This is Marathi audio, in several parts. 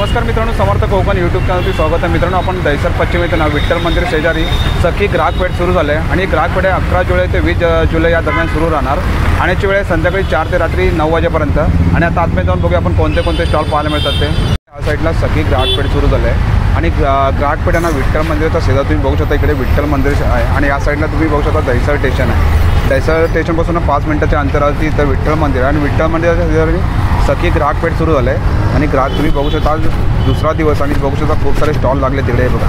नमस्कार मित्रांनो, समर्थ कोकण यूट्यूब चॅनलवरती स्वागत आहे। मित्रांनो, आपण दहिसर पश्चिम येथे विठ्ठल मंदिर शेजारी सखी ग्राहक पेठ सुरू झाले आणि ग्राहक पेठ 11 जुलै ते 20 जुलै या दरम्यान सुरू राहणार आणि याची वेळ संध्याकाळी 4 ते रात्री 9 वाजेपर्यंत। आणि आता आतमध्ये जाऊन बघूया आपण कोणते कोणते स्टॉल पाहायला मिळतात ते। या साईडला सखी ग्राहक पेठ सुरू झाले आणि ग्राहक पेठांना विठ्ठल मंदिराचा शेजार तुम्ही बघू शकता। इकडे विठ्ठल मंदिर आहे आणि या साईडला तुम्ही बघू शकता दहिसर स्टेशन आहे। दहिसर स्टेशनपासून 5 मिनिटाच्या अंतरावरती इथं विठ्ठल मंदिर आहे आणि विठ्ठल मंदिराच्या शेजारी सखी ग्राहक पेठ सुरू झाले आणि ग्राहक तुम्ही बघू शकता आज दुसरा दिवस आणि बघू शकता खूप सारे स्टॉल लागले तिकडे बघा।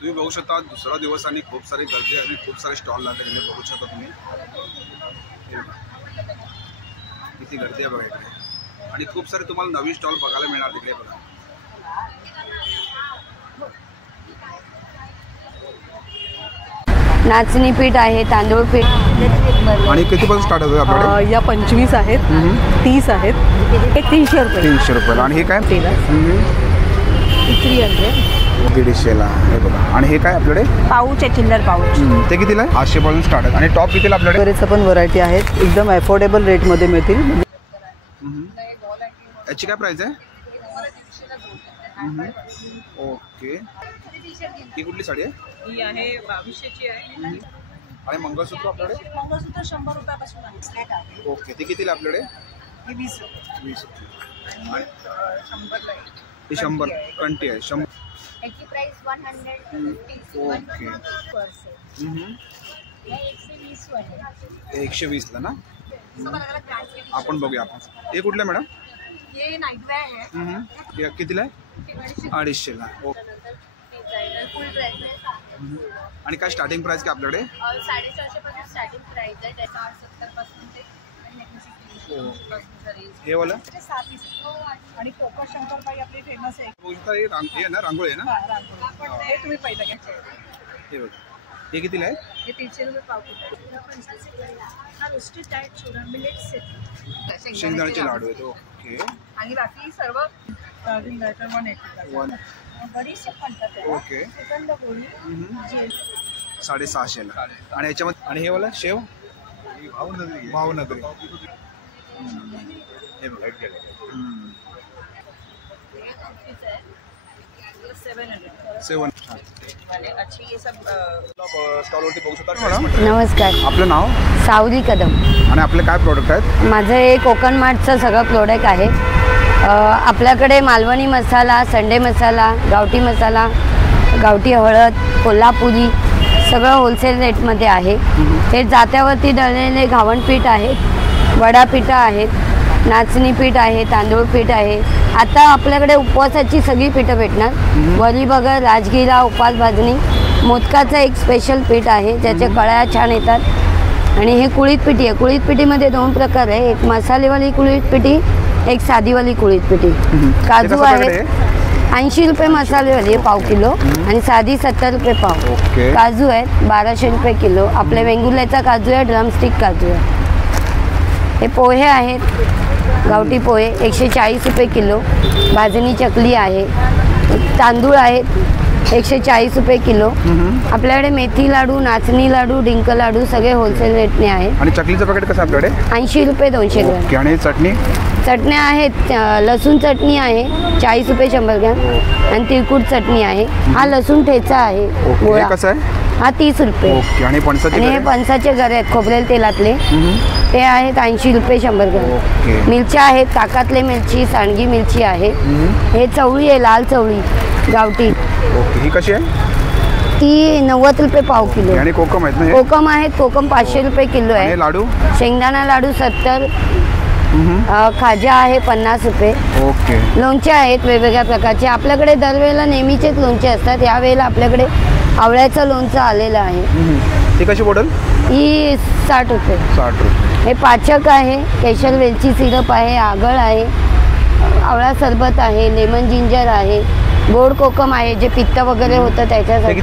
तुम्ही बघू शकता दुसरा दिवस आणि खूप सारी गर्दी आणि खूप सारे स्टॉल लागले तिकडे बघू शकता तुम्ही। किती गर्दी आहे बघा इकडे आणि खूप सारे तुम्हाला नवीन स्टॉल बघायला मिळणार तिकडे बघा। नाचणी पीठ आहे, तांदूळ पीठ आणि कितीपासून स्टार्ट होतं आपल्याकडे? या 25 आहेत, 30 आहेत, हे 300 रुपये। 300 रुपयाला आणि हे काय? 300 150ला हे बघा। आणि हे काय आपल्याकडे? पाऊच आहे, चिल्लर पाऊच। ते कितीला आहे? 800 पासून स्टार्ट आहे आणि टॉप कितीला आपल्याकडे? बरेच पण व्हरायटी आहेत, एकदम अफोर्डेबल रेटमध्ये मिळतील। याची काय प्राइस आहे? ओके, ही कुठली साडी आहे? ही आहे 2200ची आहे आणि मंगळसूत्र आपल्याकडे? मंगळसूत्र 100 रुपयापासून आहे, सेट आहे। ओके, ते कितीला आपल्याकडे? ही 20 आणि 100 ला आहे। ही 100 कंटी आहे 100। याची प्राइस 150 ओके। या 120 वाले 120 ला ना? सब अलग अलग प्राइस के। आपण बघूया आपण। हे कुठलं मॅडम? ये नाइट वेयर है। हे कितीला आहे? 250 ला। ओके। डिजाइनर फुल ड्रेसेस आणि काय स्टार्टिंग प्राइस काय आपल्याकडे? 450 पासून स्टार्टिंग प्राइस आहे, त्याचा 70 पासून ते हे वाला 7 आणि कोको शंकरपाई आपली फेमस आहे। हे ना रांगोळी आहे ना? हे तुम्ही पहिलं घ्यायचं। हे बघा, हे कितीला आहे? हे 300 रुपये पाव किलो। हा रोस्टेड डाएट चुरा मिलेट सेट शेंगदाण्याचे लाडू आहेत। ओके। आणि बाकी सर्व 180 बडीशेप म्हणतात। ओके। सुगंध गोळी 650 ला। आणि याच्यामध्ये आणि हे वाला शेव भावनगरी हे बघा। 7 अच्छी ये सब स्टॉलवरती बघू शकता। नमस्कार, आपलं नाव? सावली कदम। आणि आपले काय प्रोडक्ट आहेत? माझं हे कोकण मार्टचं सगळं प्रोडक्ट आहे। आपल्याकडे मालवणी मसाला, संडे मसाला, गावठी मसाला, गावठी हळद, कोल्हापुरी सगळं होलसेल रेटमध्ये आहे। हे जात्यावरती दळलेले घावण पीठ आहेत, वडापीठ आहेत, नाचणी पीठ आहे, तांदूळ पीठ आहे। आता आपल्याकडे उपवासाची सगळी पीठं भेटणार। वरी बगर, राजगिरा, उपास भाजणी, मोदकाचं एक स्पेशल पीठ आहे ज्याचे कळ्या छान येतात। आणि हे कुळीत पिठी आहे। कुळीत पिठीमध्ये 2 प्रकार आहे, एक मसालेवाली कुळीत पिठी, एक साधीवाली कुळीत पिठी। काजू आहेत 80 रुपये मसालेवाली पाव किलो आणि साधी 70 रुपये पाव। काजू आहेत 1200 रुपये किलो। आपले वेंगुर्ल्याचा काजू आहे, ड्रमस्टिक काजू आहे। हे पोहे आहेत, गावठी पोहे 140 रुपये किलो। भाजणी चकली आहे, तांदूळ आहेत 140 रुपये किलो। आपल्याकडे मेथी लाडू, नाचणी लाडू, डिंक लाडू सगळे होलसेल रेटने आहे। आणि चकलीचं पॅकेट कसं आपल्याकडे? 80 रुपये 200 ग्रॅम। आणि चटणी? चटण्या आहेत, लसूण चटणी आहे 40 रुपये 100 ग्रॅम आणि तिळकुट चटणी आहे। हा लसूण ठेचा आहे गोळा, कसं आहे? हा 30 रुपये। ओके। आणि हे फणसाचे गरे आहेत खोबरेल तेलातले, ते आहेत 80 रुपये 100 ग्रॅम। मिरच्या आहेत, ताकातले मिरची, सांडगी मिरची आहे। हे चवळी आहे, लाल चवळी गावठी। ओके। ही कशी आहे? ती 90 रुपये पाव किलो। आणि कोकम आहेत ना? कोकम आहेत, कोकम 500 रुपये किलो आहे। लाडू? शेंगदाणा लाडू 70, खाजा आहे 50 रुपये। ओके। लोणचे आहेत वेगवेगळ्या प्रकारचे। आपल्याकडे दरवेळेला नेहमीचेच लोणचे असतात, यावेळेला आपल्याकडे आवळ्याचं लोणचं आलेलं आहे। ती कशी बॉटल? ही 60 रुपये। 60 रुपये। हे पाचक आहे, केशर वेलची सिरप आहे, आगळ आहे, आवळा सरबत आहे, लेमन जिंजर आहे, गोड कोकम आहे जे पित्त वगैरे होतं त्याच्यासाठी।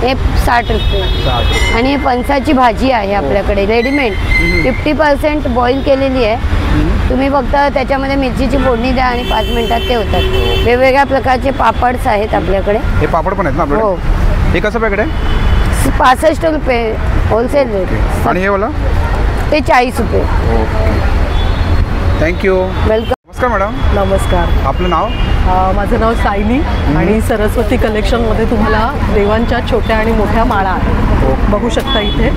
हे 60 रुपये। आणि हे फणसाची भाजी आहे आपल्याकडे रेडीमेड 50% बॉईल केलेली आहे। तुम्ही फक्त त्याच्यामध्ये मिरचीची फोडणी द्या आणि 5 मिनिटात ते होतात। वेगवेगळ्या प्रकारचे पापड्स आहेत आपल्याकडे। हे पापड पण आहेत ना आपल्याकडे? हो। हे कसं पॅकेट आहे? 65 रुपये होलसेल रेट। आणि हे वाला? ते 40 रुपये। थँक्यू। वेलकम। नमस्कार मॅडम. नमस्कार. आपलं नाव? माझं नाव सायली आणि सरस्वती कलेक्शनमध्ये तुम्हाला देवांच्या छोट्या आणि मोठ्या माळा आहेत. बघू शकता इथे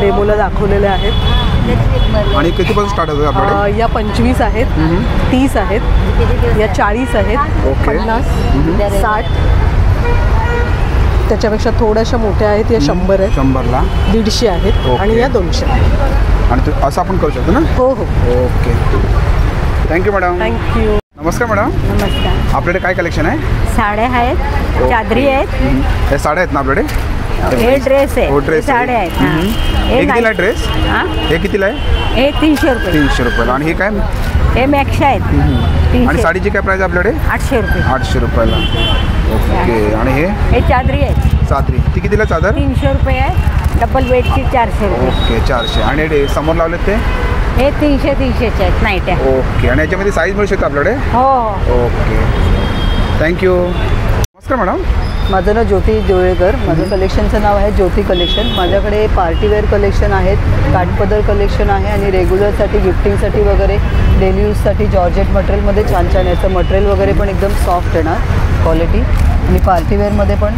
डेमोला दाखवलेल्या आहेत. आणि कितीपासून स्टार्ट होतं आपल्याकडे? या 25 आहेत, 30 आहेत, या 40 आहेत, ओके. 50, 60. त्याच्यापेक्षा थोड्याशा मोठ्या आहेत, या 100 आहेत, 100ला 150 आहेत ओके. आणि या 200 आहेत. आणि असं आपण करू शकतो ना? हो हो. ओके. Thank you madam. थँक्यू. नमस्कार मॅडम. नमस्कार. आपल्याकडे काय कलेक्शन आहे? साड्या आहेत, चादरी आहेत, हे साड्या आहेत ना आपल्याकडे? हे ड्रेस हो, आहे, ड्रेस साड्या आहेत. हे कितीला आहे ड्रेस? हां, हे कितीला आहे? हे 300 रुपये. 300 रुपयाला. आणि हे काय? हे मॅक्स आहेत, आणि 300. साडीची काय प्राईस आहे आपल्याकडे? 800 रुपये. 800 रुपयाला. ओके. आणि हे चादरी आहेत, चादरी ती कितीला चादर? 300 रुपये आहे. डबल बेडची 400 रुपये. ओके 400. आणि समोर लावलेत ते? हे 300-300चे आहेत नाईट्या. ओके. आणि याच्यामध्ये साईज मिळू शकतो आपल्याकडे? हो हो. ओके. थँक्यू. नमस्कार मॅडम. माझं नाव ज्योती जोळेकर. माझं कलेक्शनचं नाव आहे ज्योती कलेक्शन. माझ्याकडे पार्टीवेअर कलेक्शन आहेत, काठपदर कलेक्शन आहे आणि रेग्युलरसाठी गिफ्टिंगसाठी वगैरे डेली यूजसाठी जॉर्जेट मटेरियलमध्ये छान छान याचं मटेरियल वगैरे पण एकदम सॉफ्ट येणार क्वालिटी. आणि पार्टीवेअरमध्ये पण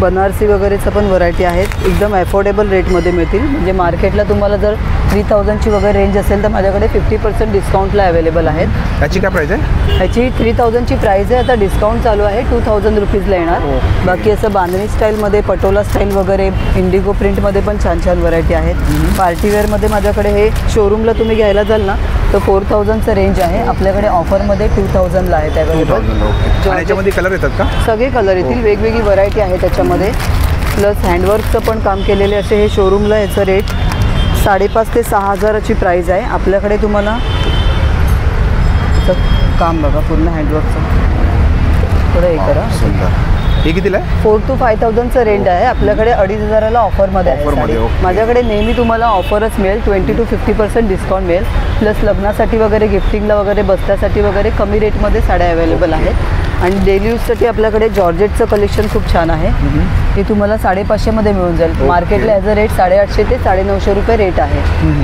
बनारसी वगैरेचं पण व्हरायटी आहेत, एकदम ॲफोर्डेबल रेटमध्ये मिळतील. म्हणजे मार्केटला तुम्हाला जर 3000ची वगैरे रेंज असेल तर माझ्याकडे 50% डिस्काउंटला अवेलेबल आहेत. याची काय प्राईस आहे? ह्याची 3000ची प्राईस आहे. आता डिस्काउंट चालू आहे, 2000 रुपीजला येणार. ओके. बाकी असं बांधणी स्टाईलमध्ये, पटोला स्टाईल वगैरे, इंडिगो प्रिंटमध्ये पण छान छान व्हरायटी आहेत. पार्टीवेअरमध्ये माझ्याकडे हे शोरूमला तुम्ही घ्यायला जाल ना तर 4000चं रेंज आहे. आपल्याकडे ऑफरमध्ये 2000ला आहेत अवेलेबल. 2000. ओके. आणि याच्यामध्ये कलर येतात का? सगळे कलर येतील, वेगवेगळी व्हरायटी आहे त्याच्यामध्ये. प्लस हँडवर्कचं पण काम केलेले असे हे शोरूमला याचं रेट 5,500 ते 6,000ची प्राईज आहे. आपल्याकडे तुम्हाला काम बघा पूर्ण हँडवर्कचं, थोडं हे करा. सुंदर. हे कितीला आहे? 4,000 to 5,000चं रेंज आहे. आपल्याकडे 2,500ला ऑफरमध्ये आहे ऑफरमध्ये, साडी. ओके. माझ्याकडे नेहमी तुम्हाला ऑफरच मिळेल, 20 to 50% डिस्काउंट मिळेल. प्लस लग्नासाठी वगैरे, गिफ्टिंगला वगैरे, बसण्यासाठी वगैरे कमी रेटमध्ये साड्या अवेलेबल आहेत. आणि डेली यूजसाठी आपल्याकडे जॉर्जेटचं कलेक्शन खूप छान आहे. हे तुम्हाला 550मध्ये मिळून जाईल. ओके. मार्केटला ॲज अ रेट 850 ते 950 रुपये रेट आहे.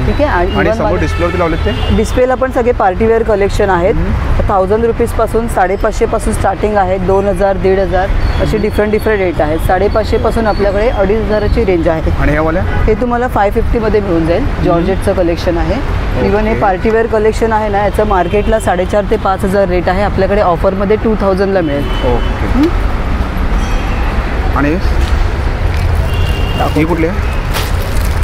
ठीक आहे. आणि even समोर डिस्प्लेवरती लावलेत ते? डिस्प्लेला पण सगळे पार्टीवेअर कलेक्शन आहेत. 1000 रुपीजपासून 550 पासून स्टार्टिंग आहे. 2000, 1500 असे डिफरंट रेट आहेत. 550 पासून आपल्याकडे 2,500ची रेंज आहे. आणि ह्यावाल्या? हे तुम्हाला 550मध्ये मिळून जाईल. जॉर्जेटचं कलेक्शन आहे. इवन हे पार्टीवेअर कलेक्शन आहे ना, याचं मार्केटला 4,500 ते 5,000 रेट आहे. आपल्याकडे ऑफरमध्ये 2000ला मिळेल. ओके. आणि ही कुठली आहे?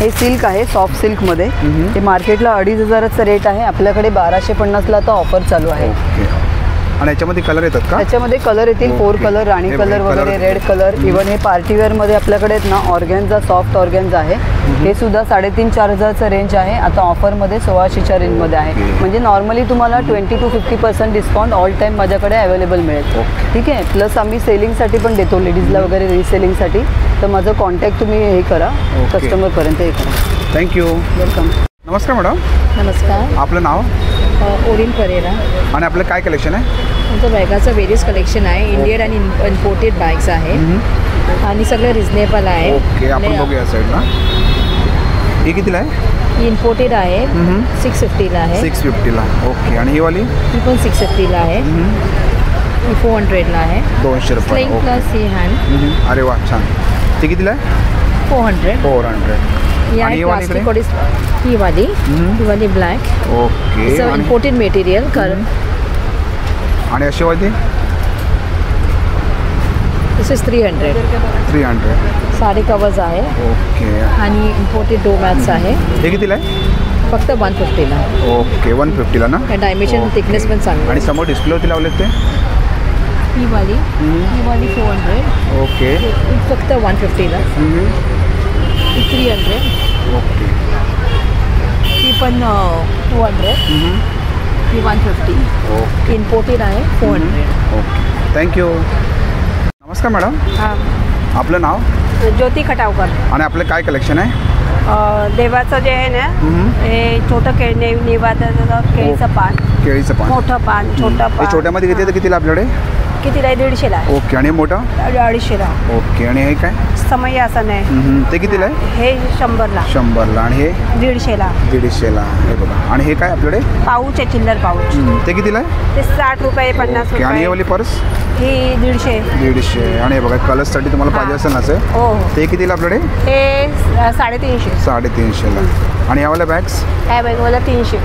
हे सिल्क आहे, सॉफ्ट सिल्कमध्ये. हे मार्केटला 2,500चं रेट आहे. आपल्याकडे 1250ला आता ऑफर चालू आहे. ओके. आणि याच्यामध्ये कलर येतात का? त्याच्यामध्ये कलर येतील, 4 ओके. कलर, राणी हे कलर कलर वगैरे, रेड कलर. इवन हे पार्टीवेअरमध्ये आपल्याकडे आहेत ना ऑर्गॅन्झा, सॉफ्ट ऑर्गॅन्झा आहे. हे सुद्धा 3,500-4,000चं रेंज आहे. आता ऑफरमध्ये 1600च्या रेंजमध्ये आहे. ओके. म्हणजे नॉर्मली तुम्हाला 20 to 50% डिस्काउंट ऑल टाईम माझ्याकडे अवेलेबल मिळेल. ओके. ठीक आहे. प्लस आम्ही सेलिंगसाठी पण देतो, लेडीजला वगैरे रिसेलिंगसाठी. तर माझं कॉन्टॅक्ट तुम्ही हे करा, ओके. कस्टमरपर्यंत हे करा. थँक्यू. वेलकम. नमस्कार मॅडम. नमस्कार. आपलं नाव? ओरिन परेरा. आणि आपलं काय कलेक्शन आहे? आमचं बॅगाचं व्हेरियस कलेक्शन आहे. इंडियन आणि इम्पोर्टेड बॅग्स आहे आणि सगळं रिजनेबल आहे. ओके. आपण बघूया साईडला. ही कितीला आहे? इम्पोर्टेड आहे, 650ला आहे. 650ला. ओके. आणि ही वाली? ही पण 650ला आहे. ही 400ला आहे. 200 रुपये. स्लिंग प्लस ही हँड. अरे वा, छान. ती कितीला आहे? 400. 400. ही आणि आहे ही वाली प्लास्टिक बॉडी. ही वाली ब्लॅक. ओके. आणि इम्पोर्टेड मटेरियल. आणि अशी वाली? This is 300. 300. साडी कवर्स आहे ओके. आणि इम्पोर्टेड डोमॅट्स आहे. हे कितीला आहे? फक्त 150ला. ओके. 150ला ना? Dimension okay. थिकनेस पण चांगलं. आणि समोर डिस्प्लेवरती लावलेत ते? ही वाली 400. ओके. ही फक्त 150ला. ही 300. ओके. ही पण 200. ही 150. ओके. इम्पोर्टेड आहे 400. ओके. थँक्यू. नमस्कार मॅडम. हां. आपलं नाव? ज्योती खटावकर. आणि आपलं काय कलेक्शन आहे? देवाचं जे आहे ना, हे छोटं निवादाचं केळीचं पान, केळीचं पान. मोठं पान, छोटं हे पान. छोट्यामध्ये किती येतं? कितीला आपल्याकडे? कितीला आहे? 150ला आहे. ओके. आणि मोठं? 250ला. ओके. आणि हे काय? समय आसन आहे. ते कितीला आहे? हे 100ला. 100ला. आणि हे? 150ला. 150ला. हे बघा. आणि हे काय आपल्याकडे? पाऊच आहे, चिल्लर पाऊच. ते कितीला आहे? ते 60 रुपये, 50 ओके. आणि हे रुपये. वाली पर्स? ही 150. 150. आणि हे बघा कलर्ससाठी तुम्हाला पाहिजे असेल ना असं. हो हो. ते कितीला आपल्याकडे? हे 350. 350ला. आणि यावाल्या बॅग्स? काय बॅगवाला 300.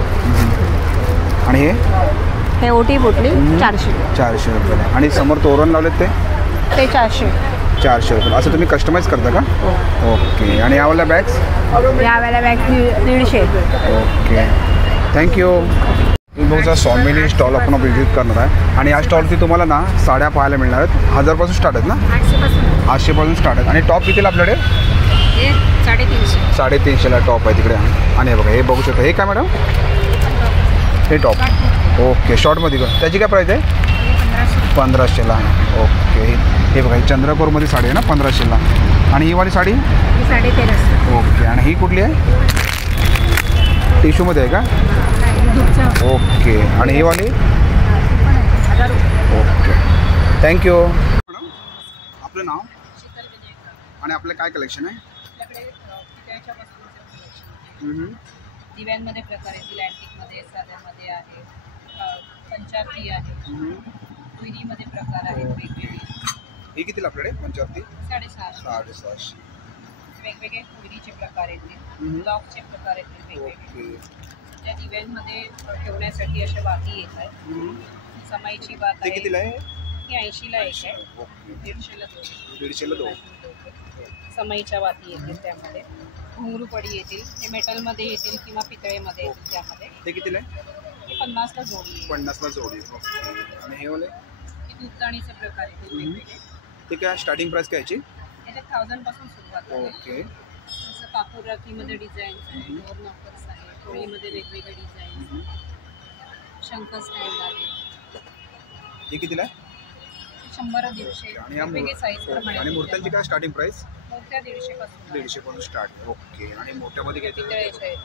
आणि हे ओटी बोटली 400. 400 रुपये. आणि समोर तोरण लावलेत ते? ते 400. 400 रुपये. असं तुम्ही कस्टमाइज करता का? ओके. आणि यावाल्या बॅग्स? यावेळेला बॅग 150. ओके. थँक्यू. तुमचा स्वामिनी स्टॉल आपण व्हिजिट करणार आहे आणि या स्टॉलवरती तुम्हाला ना साड्या पाहायला मिळणार आहेत. 1000पासून स्टार्ट आहेत ना? 800पासून स्टार्ट आहेत. आणि टॉप कितीला आपल्याकडे? 350ला टॉप आहे तिकडे. आणि हे बघा हे बघू शकता. हे काय मॅडम? हे टॉप. ओके. शॉर्टमध्ये का? त्याची काय प्राईस आहे? 1500ला. ओके. हे बघा ही चंद्रपूरमध्ये साडी आहे ना 1500ला. आणि ही वाली साडी? 1350. ओके. आणि ही कुठली आहे? टिश्यूमध्ये आहे का? ओके. आणि ही वाली? ओके. थँक्यू. मॅडम आपलं नाव आणि आपलं काय कलेक्शन आहे? दिव्यांमध्ये प्रकार येतील, अँटिकमध्ये, साध्यामध्ये आहे, पंचावती आहे, दुहेरीमध्ये प्रकार आहेत वेगवेगळे. हे कितीला आपल्याकडे? 75? 650. 650. वेगवेगळे दुहेरीचे प्रकार येतील, ब्लॉकचे प्रकार येतील वेगवेगळे. त्या दिव्यांमध्ये ठेवण्यासाठी अशा वाती येत आहेत. समाईची वात ते आहे. कितीला आहे? ही 80ला एक आहे. ओके. 150ला दोन. 150ला 2. समाईच्या वाती येतील त्यामध्ये. घुंगरू पडी येतील. हे मेटलमध्ये येतील किंवा पितळेमध्ये येतील त्यामध्ये. ते कितीला आहे? हे 50ला जोडी आहे. 50ला जोडी. ओके. आणि हे वाले? हे दूधदाणीचे प्रकार येतील वेगवेगळे. ते काय स्टार्टिंग प्राईस काय याची? याच्यात 1000 पासून सुरुवात आहे. ओके. जसं कापूर राखीमध्ये डिझाईन्स आहे, डोअर नॉकर्स आहे, टोळीमध्ये वेगवेगळे डिझाईन्स, शंख स्टँड आहे. हे कितीला आहे? 100-150 आणि या वेगवेगळे साईज प्रमाणे. आणि मूर्त्यांची काय स्टार्टिंग प्राईस? मोठ्या 150 पासून 150 पासून स्टार्ट. ओके. आणि मोठ्यामध्ये घ्यायचं? पितळेच्या आहेत.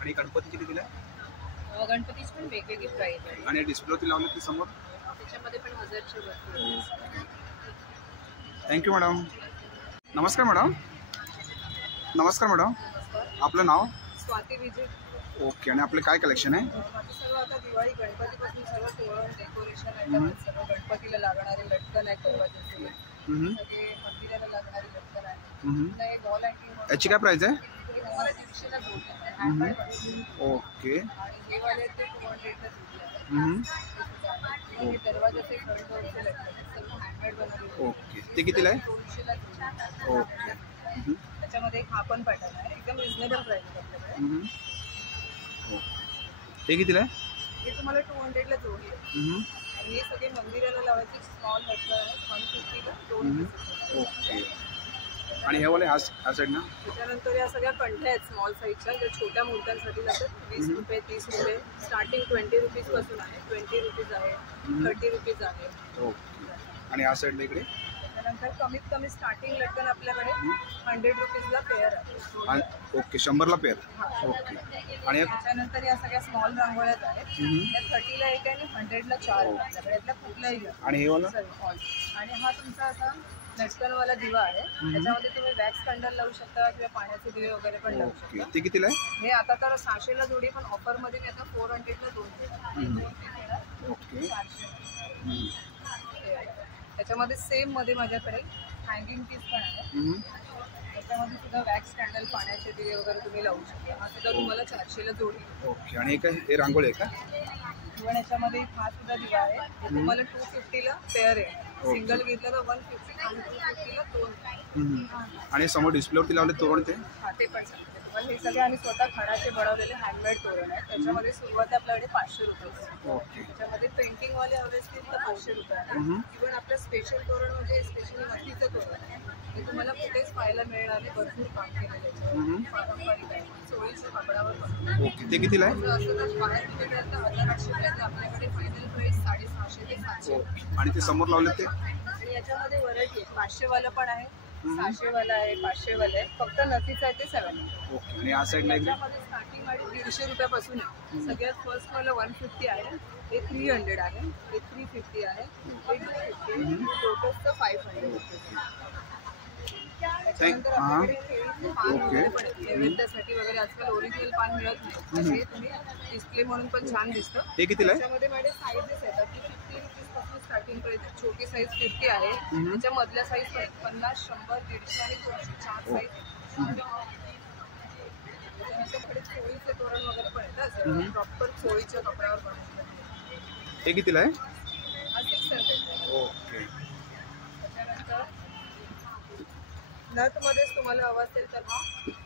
आणि गणपतीची कितीला आहे? गणपतीची पण वेगवेगळी प्राईस आहे. आणि डिस्प्लेवरती लावले की समोर? त्याच्यामध्ये पण 1000च्या वरती. Thank you madam. नमस्कार मॅडम. नमस्कार मॅडम. आपलं नाव? स्वाती विजय. ओके. आणि आपलं काय कलेक्शन आहे? सर्व आता दिवाळी गणपतीपासून सर्व तोरण डेकोरेशन आहे. सर्व गणपतीला लागणारे लटकन आहे, दरवाजाचे सगळे मंदिराला लागणारे लटकन आहे. Wall antique. याची काय प्राईस आहे? 150ला जोडी आहे. ओके. आणि हे वाले ते 200ला जोडी आहे. हे दरवाजाचे गणपतीचे लटकन सर्व हँडमेड बनवले. ओके. ते कितीला आहे? 200ला जोडी आहे. ओके. त्याच्यामध्ये एक हा पण पॅटर्न आहे. एकदम रिजनेबल प्राईस आहे आपल्याकडे. ते कितीला आहे? हे तुम्हाला 200ला जोडी आहे. आणि हे सगळे मंदिराला लावायचे स्मॉल लटकन आहे. 150ला 2 ओके. आणि हे वाले हा साईड ना? त्याच्यानंतर या सगळ्या कंठ्या आहेत स्मॉल साईजच्या, ज्या छोट्या मूर्त्यांसाठी जातात. 20 रुपये, 30 रुपये. स्टार्टिंग 20 रुपीजपासून आहे. 20 रुपीज आहे, 30 रुपीज आहे. ओके. आणि हा साईडला इकडे? त्यानंतर कमीत कमी स्टार्टिंग लटकन आपल्याकडे 100 रुपीजला पेअर आहे. ओके. 100ला पेअर. ओके. आणि त्याच्यानंतर या सगळ्या स्मॉल रांगोळ्यात आहेत. या 30ला एक आहे आणि 100ला 4 आहे आपल्याकडे. यातला कुठलाही घ्या. आणि हे वाला? आणि हा तुमचा असा लटकनवाला दिवा आहे. त्याच्यामध्ये तुम्ही वॅक्स कॅन्डल लावू शकता किंवा पाण्याचे दिवे वगैरे पण लावू शकता. ते कितीला आहे? हे आता तर 600ला जोडी, पण ऑफरमध्ये मी आता 400ला 2 ओके. त्याच्यामध्ये सेम मध्ये माझ्याकडे हँगिंग पीस पण आहे. त्याच्यामध्ये सुद्धा वॅक्स कॅन्डल, पाण्याचे दिवे वगैरे तुम्ही लावू शकता. हा सुद्धा तुम्हाला 400ला जोडी. ओके. आणि हे काय? हे रांगोळी आहे का? इव्हन याच्यामध्ये हा सुद्धा दिवा आहे. हे तुम्हाला 250ला पेअर आहे. सिंगल घेतलं तर 150 आणि 250ला 2. आणि समोर डिस्प्लेवरती लावले तोरण ते? हा ते पण सांगते तुम्हाला. हे सगळे आम्ही स्वतः खणाचे बनवलेले हँडमेड तोरण आहे. त्याच्यामध्ये सुरुवात आपल्याकडे 500 रुपये. ओके. त्याच्यामध्ये पेंटिंगवाले हवे असतील तर 500 रुपये आहे. इव्हन आपलं स्पेशल तोरण म्हणजे स्पेशली मातीचं तोरण आहे. हे तुम्हाला कुठेच पाहायला मिळणार नाही. भरपूर काम केलं त्याच्यावर. पारंपरिक आहे. चोळीच्या कापडावर बनवलं. ओके. ते कितीला आहे? असं तर बाहेर कुठे गेलं तर 1800 पर्यंत आपल्याकडे फायनल प्राईस 650 ते 700. ओके. आणि ते समोर लावले ते? आणि याच्यामध्ये व्हरायटी आहे. 500 वाला पण आहे, 600 वाला आहे, 500 वाला आहे. फक्त नथीचं आहे ते 700. ओके. आणि या साईडला इकडे? त्याच्यामध्ये स्टार्टिंग आणि 150 रुपयापासून आहे. सगळ्यात फर्स्ट वाला 150 आहे. हे 300 आहे. हे 350 आहे, हे 250, लोटसचं 500 रुपीज. त्याच्यानंतर आपल्याकडे केळीचे पान वगैरे पण आहेत. नैवेद्यासाठी वगैरे आजकाल ओरिजिनल पान मिळत नाही, तर हे तुम्ही डिस्प्ले म्हणून पण छान दिसतं. हे कितीला आहे? त्याच्यामध्ये माझे साईजेस येतात की 50 रुपीज पासून स्टार्टिंग पर्यंत. छोटी साईज 50 आहे, त्याच्या मधल्या साईज 50, 100, 150 आणि 200 4 साईज. त्याच्यानंतर चोळीचे तोरण वगैरे पण येतात, प्रॉपर चोळीच्या कपड्यावर बनवतात. हे कितीला आहे? हा 600. ओके. त्याच्यानंतर नथमध्येच तुम्हाला हवं असेल तर हा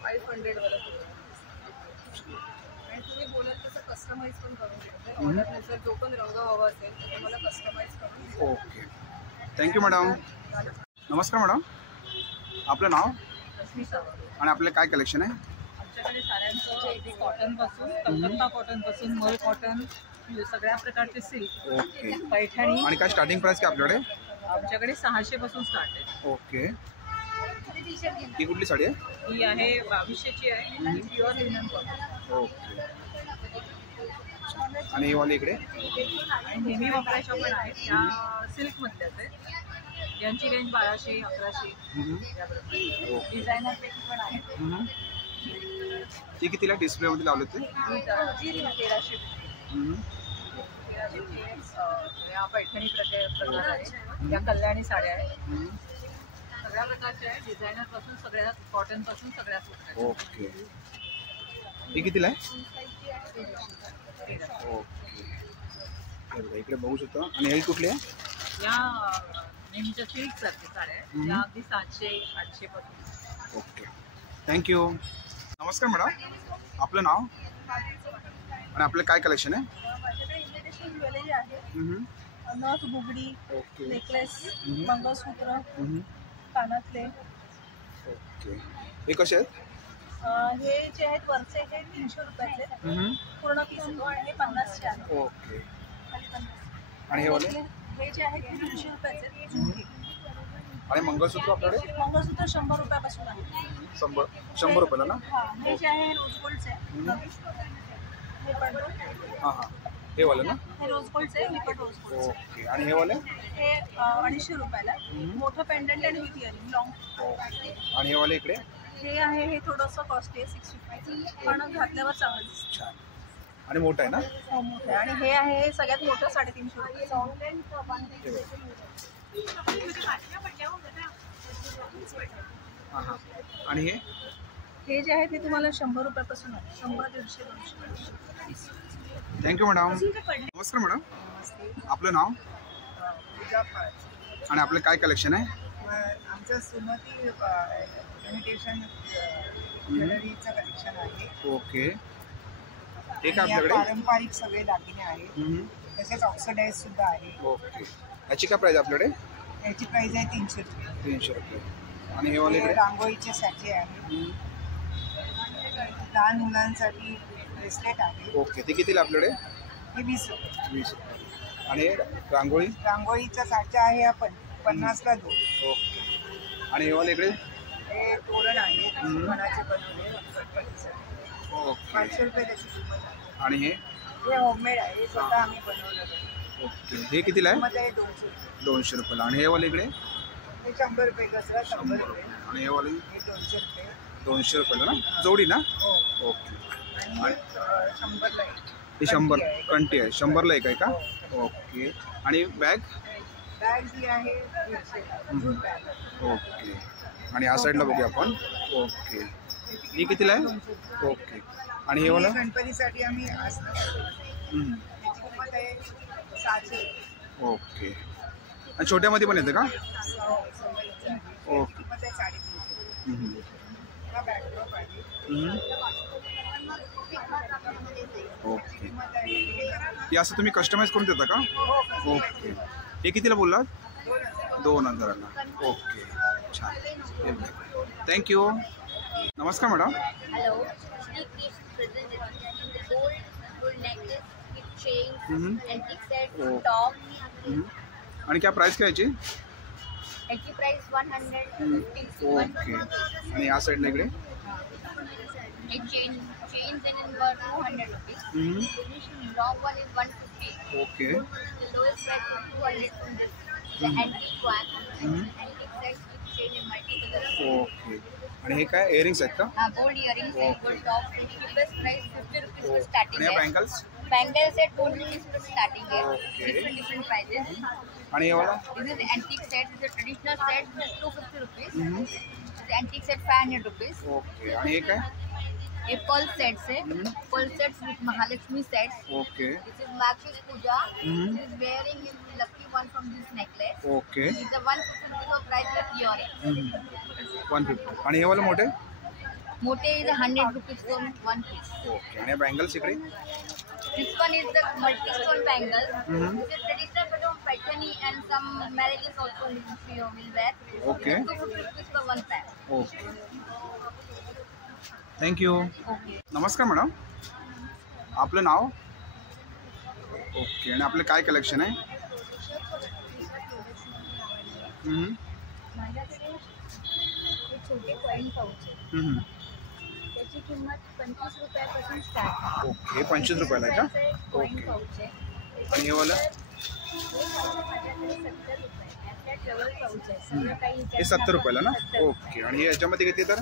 500 वाला आणि तुम्ही बोलाल तसं कस्टमाइज पण करून देतो. ऑर्डरनुसार जो पण रंग हवा असेल तर तुम्हाला कस्टमाइज करून देतो. ओके. Thank you madam. नमस्कार मॅडम, आपलं नाव रश्मी सावंत. आणि आपलं काय कलेक्शन आहे? आमच्याकडे साड्यांचं कॉटनपासून, कलकत्ता कॉटनपासून, मल कॉटन, सगळ्या प्रकारचे सिल्क, ओके. पैठणी. आणि काय स्टार्टिंग प्राइस काय आपल्याकडे? आमच्याकडे 600 पासून स्टार्ट आहे. ओके. ही कुठली साडी आहे? ही आहे 2200ची आहे आणि प्युअर लिनन कॉटन. ओके. आणि ही वाली इकडे? आणि नेहमी वापरायच्या पण आहेत, या सिल्कमधल्याच आहेत. यांची रेंज 1200, 1100 याबरोबर. डिझायनर पैकी पण आहेत. ती कितीला डिस्प्लेमध्ये लावले ते? ही 1300. या पैठणी प्रकार आहे, या कल्याणी साड्या आहेत. सगळ्या प्रकारच्या आहेत, डिझायनर पासून सगळ्या, कॉटन पासून सगळ्याच. ओके. ही कितीला आहे? ओके. इकडे बघू शकता. आणि ही कुठली आहे? या नेहमीच्या सिल्क सारख्या साड्या आहेत, या अगदी 700, 800 पासून. ओके. थँक्यू. नमस्कार मॅडम, आपलं नाव आणि आपलं काय कलेक्शन आहे? माझ्याकडे इन्व्हिटेशन ज्वेलरी आहे, नथ, बुगडी, ओके. नेकलेस, मंगळसूत्र, कानातले. ओके. हे कसे आहेत? हे जे आहेत वरचे हे 300 रुपयाचे पूर्ण पीस येतो आणि हे 50चे आहे. ओके. आणि हे वाले? हे जे आहेत ते 300 रुपयाचे आहेत. आणि मंगळसूत्र आपल्याकडे? मंगळसूत्र 100 रुपयापासून आहे. 100 रुपयाला ना? हा, हे जे आहे हे रोज गोल्डचे आहे. हे पण हां हां. हे वाले ना? हे रोज गोल्डचे आहे, हे पण रोज गोल्डचे. ओके. आणि हे वाले? हे 250 रुपयाला. मोठं पेंडंट आणि विथ इयरिंग लॉंग. आणि हे वाले इकडे? हे आहे, हे थोडंसं कॉस्टली आहे 650, पण घातल्यावर चांगलं दिसतं. छान. आणि मोठं आहे ना? हो, मोठं आहे. आणि हे आहे हे सगळ्यात मोठं 350 रुपयाचं. हां हां. आणि हे? हे जे आहे ते तुम्हाला 100 रुपयापासून आहे. 100, 150, 200. Thank you madam. नमस्कार मॅडम, आपलं नाव आणि आपलं काय कलेक्शन आहे? आमचं सुमती इमिटेशन ज्वेलरीचं कलेक्शन आहे. ओके. हे काय या आपल्याकडे? पारंपरिक सगळे दागिने आहेत, तसेच ऑक्सिडाईज सुद्धा आहे. ओके. याची काय प्राईस आपल्याकडे? याची प्राइस आहे 300 रुपये. 300 रुपये. आणि हे वाले इकडे? रांगोळीचे साठी आहे, लहान मुलांसाठी ब्रेसलेट आहे. ओके. ते कितीला आपल्याकडे? हे 20 रुपये. 20 रुपये. आणि हे रांगोळी? रांगोळीचा साचा आहे आपण 50ला 2. ओके. आणि हे वाले इकडे? हे तोरण आहे, मनाचे बनवले गणपतीसाठी. ओके. 500 रुपये त्याची किंमत आहे. आणि हे? हे होममेड आहे, हे स्वतः आम्ही बनवलं आहे. ओके. हे कितीला आहे? किंमत आहे 200 रुपये. 200 रुपयाला. आणि हे वाले इकडे? हे 100 रुपये गजरा 100 रुपये. आणि हे वाले? हे 200 रुपये. 200 रुपयाला ना? जोडी ना? हो. ओके. आणि 100ला आहे. ही 100 कंटी आहे. 100ला एक आहे का? ओके. आणि बॅग? बॅग जी आहे 150 बॅग. ओके. आणि या साईडला बघूया आपण. ओके. ही कितीला आहे? ओके. आणि हे वाला? गणपतीसाठी आम्ही असतं. हम्म. त्याची किंमत आहे 600. ओके. आणि छोट्यामध्ये पण येतं का? ओके. किंमत आहे 350. हम्म. हा बॅकड्रॉप आहे. हम्म. ओके. किंमत आहे हे असं तुम्ही कस्टमाइज करून देता का? ओके. हे कितीला बोललात? 2000ला. ओके. छान. थँक्यू. नमस्कार madam. Hello. Gold necklace with chain, antique set, top. आणि क्या प्राइस काय याची? याची प्राइस 150. ओके. आणि या साईडला इकडे Chains in 200 rupees. Long one is 150. Okay. The lowest price is 200 rupees. The antique one. Antique set with chain in multicolor. Okay. आणि हे काय इयरिंग्स आहेत का? Gold earrings and gold tops. Cheapest price 50 rupees to आणि starting या है. Bangles? Bangle set 200 rupees to starting है. Okay. Different prices. आणि हे वाला? This is antique set. This is a traditional set. This is 250 rupees. This is antique set 500 rupees. Okay. आणि हे काय? A pearl sets है. Pearl sets with Mahalakshmi sets. Okay. This is Makshmi Puja. This is wearing his lucky one from this necklace. Okay. It's a 150 rupees of price of earring. 150. आणि हे वाला मोठे? Mote is 100 rupees for one piece. Okay. आणि बँगल्स इकडे? This one is the multi-stone bangle. This is traditional but of Paithani and some marriages also will wear. Okay. 250 rupees for one pair. Okay. Thank you. नमस्कार मॅडम, आपलं नाव? ओके. आणि आपलं काय कलेक्शन आहे? माझ्याकडे हे छोटे कॉईन पाऊच आहे. त्याची किंमत 25 रुपयापासून स्टार्ट आहे. ओके. 25 रुपयाला आहे का? Coin okay. पाऊच आहे. आणि हे वाला? माझ्याकडे 70 रुपये. त्यात डबल पाऊच आहे. सगळं काही हे 70 रुपयाला ना? ओके. आणि याच्यामध्ये किती तर?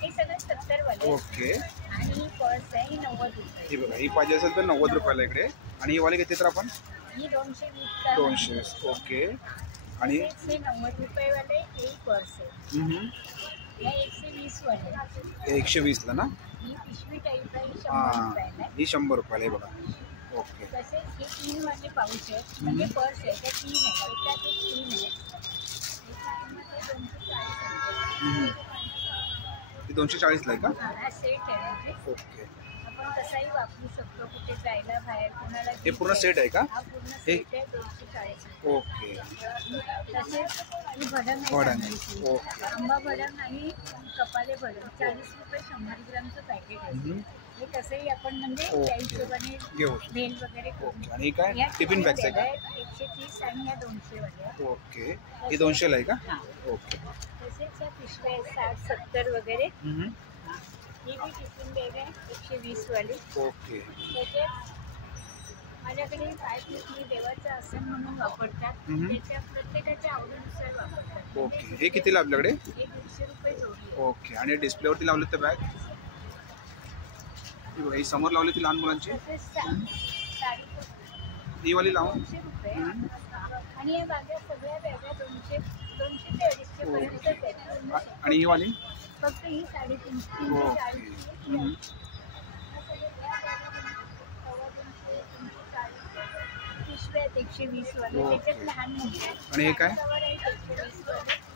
हे सगळं 70 वाले. ओके. आणि पर्स आहे ही 90 रुपये. ही बघा, ही पाहिजे असेल तर 90 रुपयाला इकडे. आणि ही वाले किती तर आपण? ही 220 का 200. ओके. आणि हे 90 रुपये वाले हे पर्स आहे. हे 120 वाले. 120ला ना? ही पिशवी टाईप आहे. ही 100 हां, रुपयाला आहे. ही 100 रुपयाला आहे बघा. ओके. तसेच हे 3 वाले पाऊच आहेत. म्हणजे पर्स आहे त्या 3 आहेत. एकात एक 3 आहेत. ही 240ला आहे का? हा सेट आहे. म्हणजे ओके. आपण कसाही वापरू शकतो. कुठे जायला बाहेर कोणाला हे पूर्ण सेट आहे का? हा पूर्ण हे सेट आहे 240. ओके. तसेच ही भडंग आहे भडंग. तांदळाची. ओके. आंबा भडंग आणि कपाले भडंग 40 रुपये 100 ग्रामचं पॅकेट आहे. हे कसंही आपण म्हणजे ओके. त्या हिशोबाने घेऊ शकतो. भेल वगैरे करू. ओके. आणि ही काय? या टिफिन बॅग्स आहे का? 130 आणि या 200 वाल्या. ओके. ही 200ला आहे का? हां. ओके. तसेच या पिशव्या आहेत 60-70 वगैरे. ही बी टिफिन बॅग आहे 120 वाली. ओके. त्याच्यात माझ्याकडे पायपीस देवाचं आसन म्हणून वापरतात. त्याच्या प्रत्येकाच्या आवडीनुसार वापरतात. ओके. हे कितीला आपल्याकडे? हे 150 रुपये जोडी. ओके. आणि डिस्प्लेवरती लावले तर बॅग? ही बघा, ही समोर लावली ती लहान मुलांची. तसेच साडी ही वाली लावून 200 रुपये. आणि या बागा सगळ्या बॅगा 200 ते 250 पर्यंत आहेत. आणि ही वाली? फक्त ही 350 ओके. पिशव्या आहेत 120 वाले. ओके. त्याच्यात लहान मोठे आहेत. आणि हे काय? कवर आहे 120 वाले.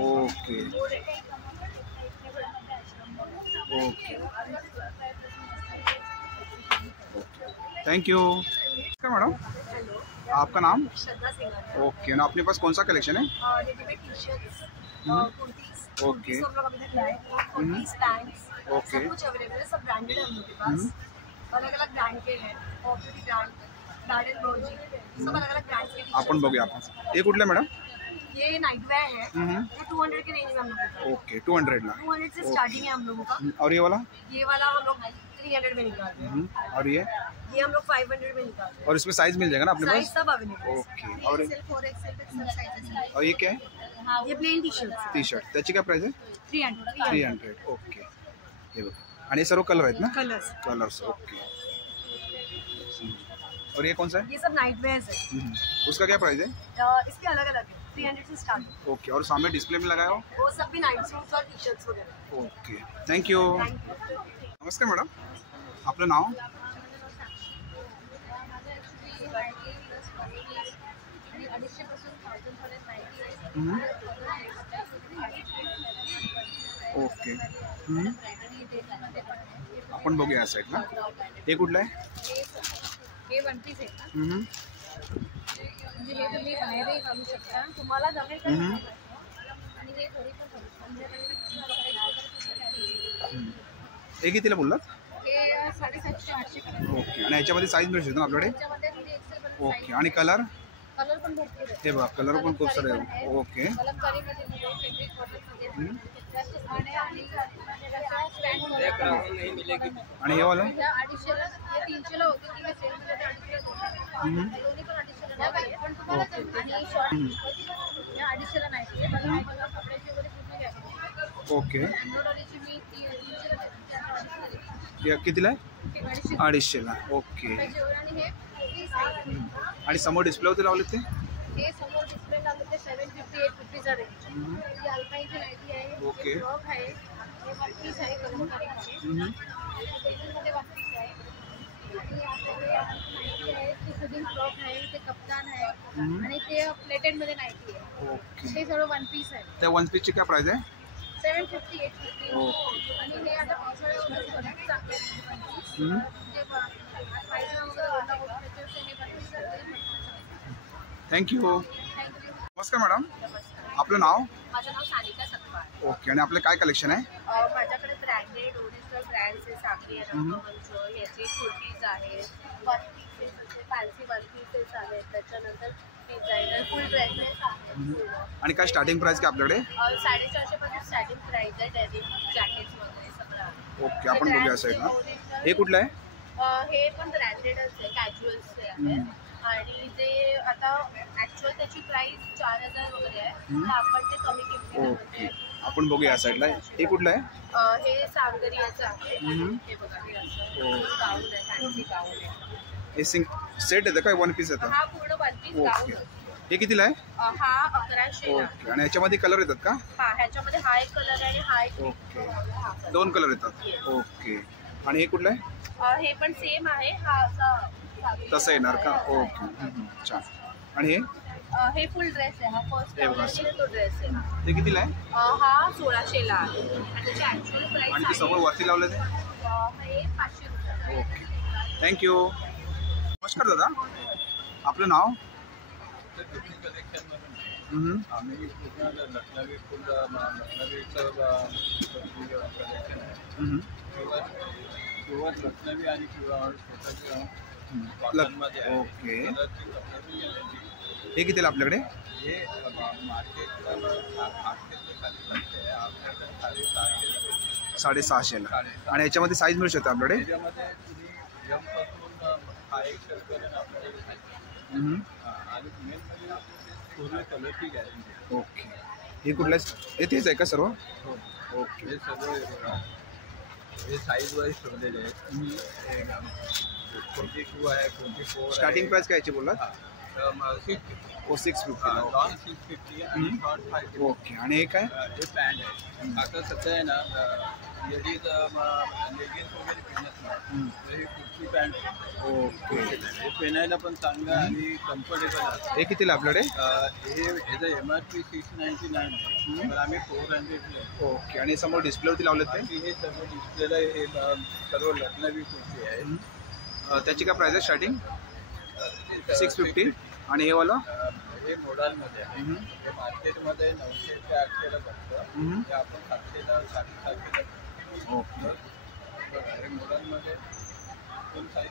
ओके. ओके. Thank you. क्या मैडम, आपका नाम? श्रद्धा सिंह। ओके. ना अपने पास कौन सा कलेक्शन है? Readymade T shirts, kurtis, okay. सब लोग अभी लाए कुर्तीज, पैंट्स, ओके. सब कुछ अवेलेबल है। सब ब्रांडेड है हम लोग के पास, अलग अलग ब्रांड के हैं। ऑब्वियसली ब्रांड गार्डन रोजी, सब अलग अलग ब्रांड के आपण बघूया आपण. हे कुठले मॅडम? ये नाइट वेयर है, ये 200 के रेंज में हम लोग देते हैं। ओके. 200ला. 200 से स्टार्टिंग है हम लोगों का। और ये वाला? ये वाला हम लोग 300 में निकालते हैं। और ये? ये हम लोग 500 में निकालते हैं। और इसमें साइज मिल जाएगा ना अपने साइज पास? सब अवेलेबल है। ओके. और 4XL तक सब साइजेस हैं। और ये क्या है? ये plain T shirt T shirt. त्याची काय प्राइस आहे? 300 300. ओके. हे बघा. आणि हे सर्व कलर आहेत ना? कलर्स। कलर्स. ओके. और ये कौन सा है? ये सब नाइट वेयर्स है। उसका क्या प्राइस है? इसके अलग अलग है, 300 से स्टार्ट है। ओके. और सामने डिस्प्ले में लगाया हो? वो सब भी नाइट सूट्स और टी शर्ट्स वगैरह। ओके. Thank you. नमस्कार मॅडम, आपलं नाव? ओके. आपण बघूया या साईडला. हे कुठलं आहे? हे वन पीस आहे ना, म्हणजे हे तुम्ही बाहेरही घालू शकता, तुम्हाला जमेल का? आणि हे घरी पण करू शकतो. हे कितीला बोललात? हे 750-800 पर्यंत. ओके. आणि याच्यामध्ये साईज मिळू शकतो ना आपल्याकडे? त्याच्यामध्ये म्हणजे एक्सेल पर्यंत ओके. आणि कलर? कलर पण भरपूर आहे. हे बघा कलर पण खूप सारे आहे. ओके. कलमकारीमध्ये मिळेल, फॅब्रिक कॉटनमध्ये जास्त आणि आणि हे वाला? ह्या 250ला, हे 300ला होते की हे सेलमध्ये 250ला दोन्ही पण 250ला आहे. पण तुम्हाला आणि शॉर्ट ह्या 250ला नाही. हे मला कपड्याची वगैरे पूर्ण घ्यायची. ओके. एम्ब्रॉयडरीची मी 300ला हे कितीला आहे? 250. 250ला. ओके. आणि हे 30 आहे. आणि समोर डिस्प्लेवरती लावले ते? हे समोर डिस्प्ले लागले ते 750-850चा रेंज. ही अल्पाईनची नाईटी आहे. ओके. हे फ्रॉक आहे. हे वन पीस आहे कलमकारीमध्ये. डेनिममध्ये वन पीस आहे. आणि आपल्याकडे नाईटी आहे. ते सुदिंग फ्रॉक आहे. ते कप्तान आहे. आणि ते प्लेटेडमध्ये नाईटी आहे. ओके. ते सर्व वन पीस आहे. त्या वन पीसची काय प्राइस आहे? 750-850. आणि हे आता पावसाळ्यामध्ये चांगले म्हणजे पाहिजे वगैरे ओला होत त्याच्यापेक्षा हे वन पीस आहे. थँक्यू. थँक्यू. नमस्कार मॅडम, आपलं नाव? माझं नाव सानिका सत्वार. ओके. आणि आपलं काय कलेक्शन आहे? माझ्याकडे ब्रँडेड ओरिजिनल ब्रँड्स आहे. साखरी रंगमंच याचे कुर्तीज आहेत, one pieces fancy one pieces आहेत, त्याच्यानंतर डिझायनर फुल ड्रेसेस आहेत. आणि काय स्टार्टिंग प्राइस काय आपल्याकडे? 450 पासून स्टार्टिंग प्राइस आहे. डेनिम जॅकेट्स वगैरे सगळं आहे. ओके. आपण बघूया साईडला. हे कुठलं आहे? हे पण ब्रँडेडच आहे, कॅज्युअल्सचे आहे. आणि जे आता ऍक्च्युअल त्याची प्राइस 4000 वगैरे आहे, तर आपण ते कमी किमतीमध्ये. ओके. आपण बघूया साईडला. हे कुठलं आहे? हे सावगरियाचं आहे. हे बघा, हे असं गाऊन आहे, फॅन्सी गाऊन आहे. हे सेट येतं काय वन पीस येतं? हा पूर्ण वन पीस गाऊन ओके. हे कितीला आहे? हा 1100 ला. ओके. आणि याच्यामध्ये कलर येतात का? हा, ह्याच्यामध्ये हा एक कलर आहे आणि हा एक ओके. हा color. 2 कलर येतात. ओके. आणि हे कुठलं आहे? हे पण सेम आहे. हा असा तसं येणार का? ओके. छान. आणि हे? हे फुल ड्रेस आहे. हा फर्स्ट हे बघा. तो ड्रेस आहे. ते कितीला आहे? हा 1600 ला आहे. आणि त्याची ऍक्च्युअल प्राइस आणि ते समोर वरती लावलं ते? हे 500 रुपये. ओके. थँक्यू. नमस्कार दादा, आपलं नाव? आम्ही पूर्ण लखनवीचं कलेक्शन आहे. प्युअर लखनवी आणि प्युअर कॉटनमध्ये आहे. ओके. कलरची कपड्याची गॅरंटी. हे कितीला आपल्याकडे? हे मार्केटला 800 खाली आहे. आपल्याकडे 650ला. आणि याच्यामध्ये साईज मिळू शकते आपल्याकडे? त्याच्यामध्ये तुम्ही यमपासून हा 100 रुपयाला आपल्याकडे आहे. आणि मेन म्हणजे पूर्ण कलरची गॅरंटी. ओके. हे कुठलं हे तेच आहे का सर्व? ओके. हे सर्व हे साईज वाईज ठेवलेले आहेत. 42 आहे, 24. स्टार्टिंग प्राइस काय याची बोललात? 650. ओ 650. लॉंग 650 आणि शॉर्ट 550. ओके. आणि हे काय? हे पॅन्ट आहे. आता सध्या आहे ना लेडीज लेगिन्स वगैरे पेनत नाही, तर हे कुर्ती पॅन्ट आहे. ओके. हे पेनायला पण चांगलं आणि कम्फर्टेबल आहे. हे कितीला आपल्याकडे? हे ह्याचं MRP 699 आहे, तर आम्ही 400 आहे. ओके. आणि समोर डिस्प्लेवरती लावलेत ते? बाकी हे सर्व डिस्प्लेला हे सर्व लखनवी कुर्ती आहे. त्याची काय प्राइस आहे स्टार्टिंग? 650. आणि हे वाला? हे मोडालमध्ये आहे. हे मार्केटमध्ये 900 ते 800ला बघतं. ते आपण 700ला 750ला. ओके. हे मोडालमध्ये फुल साईज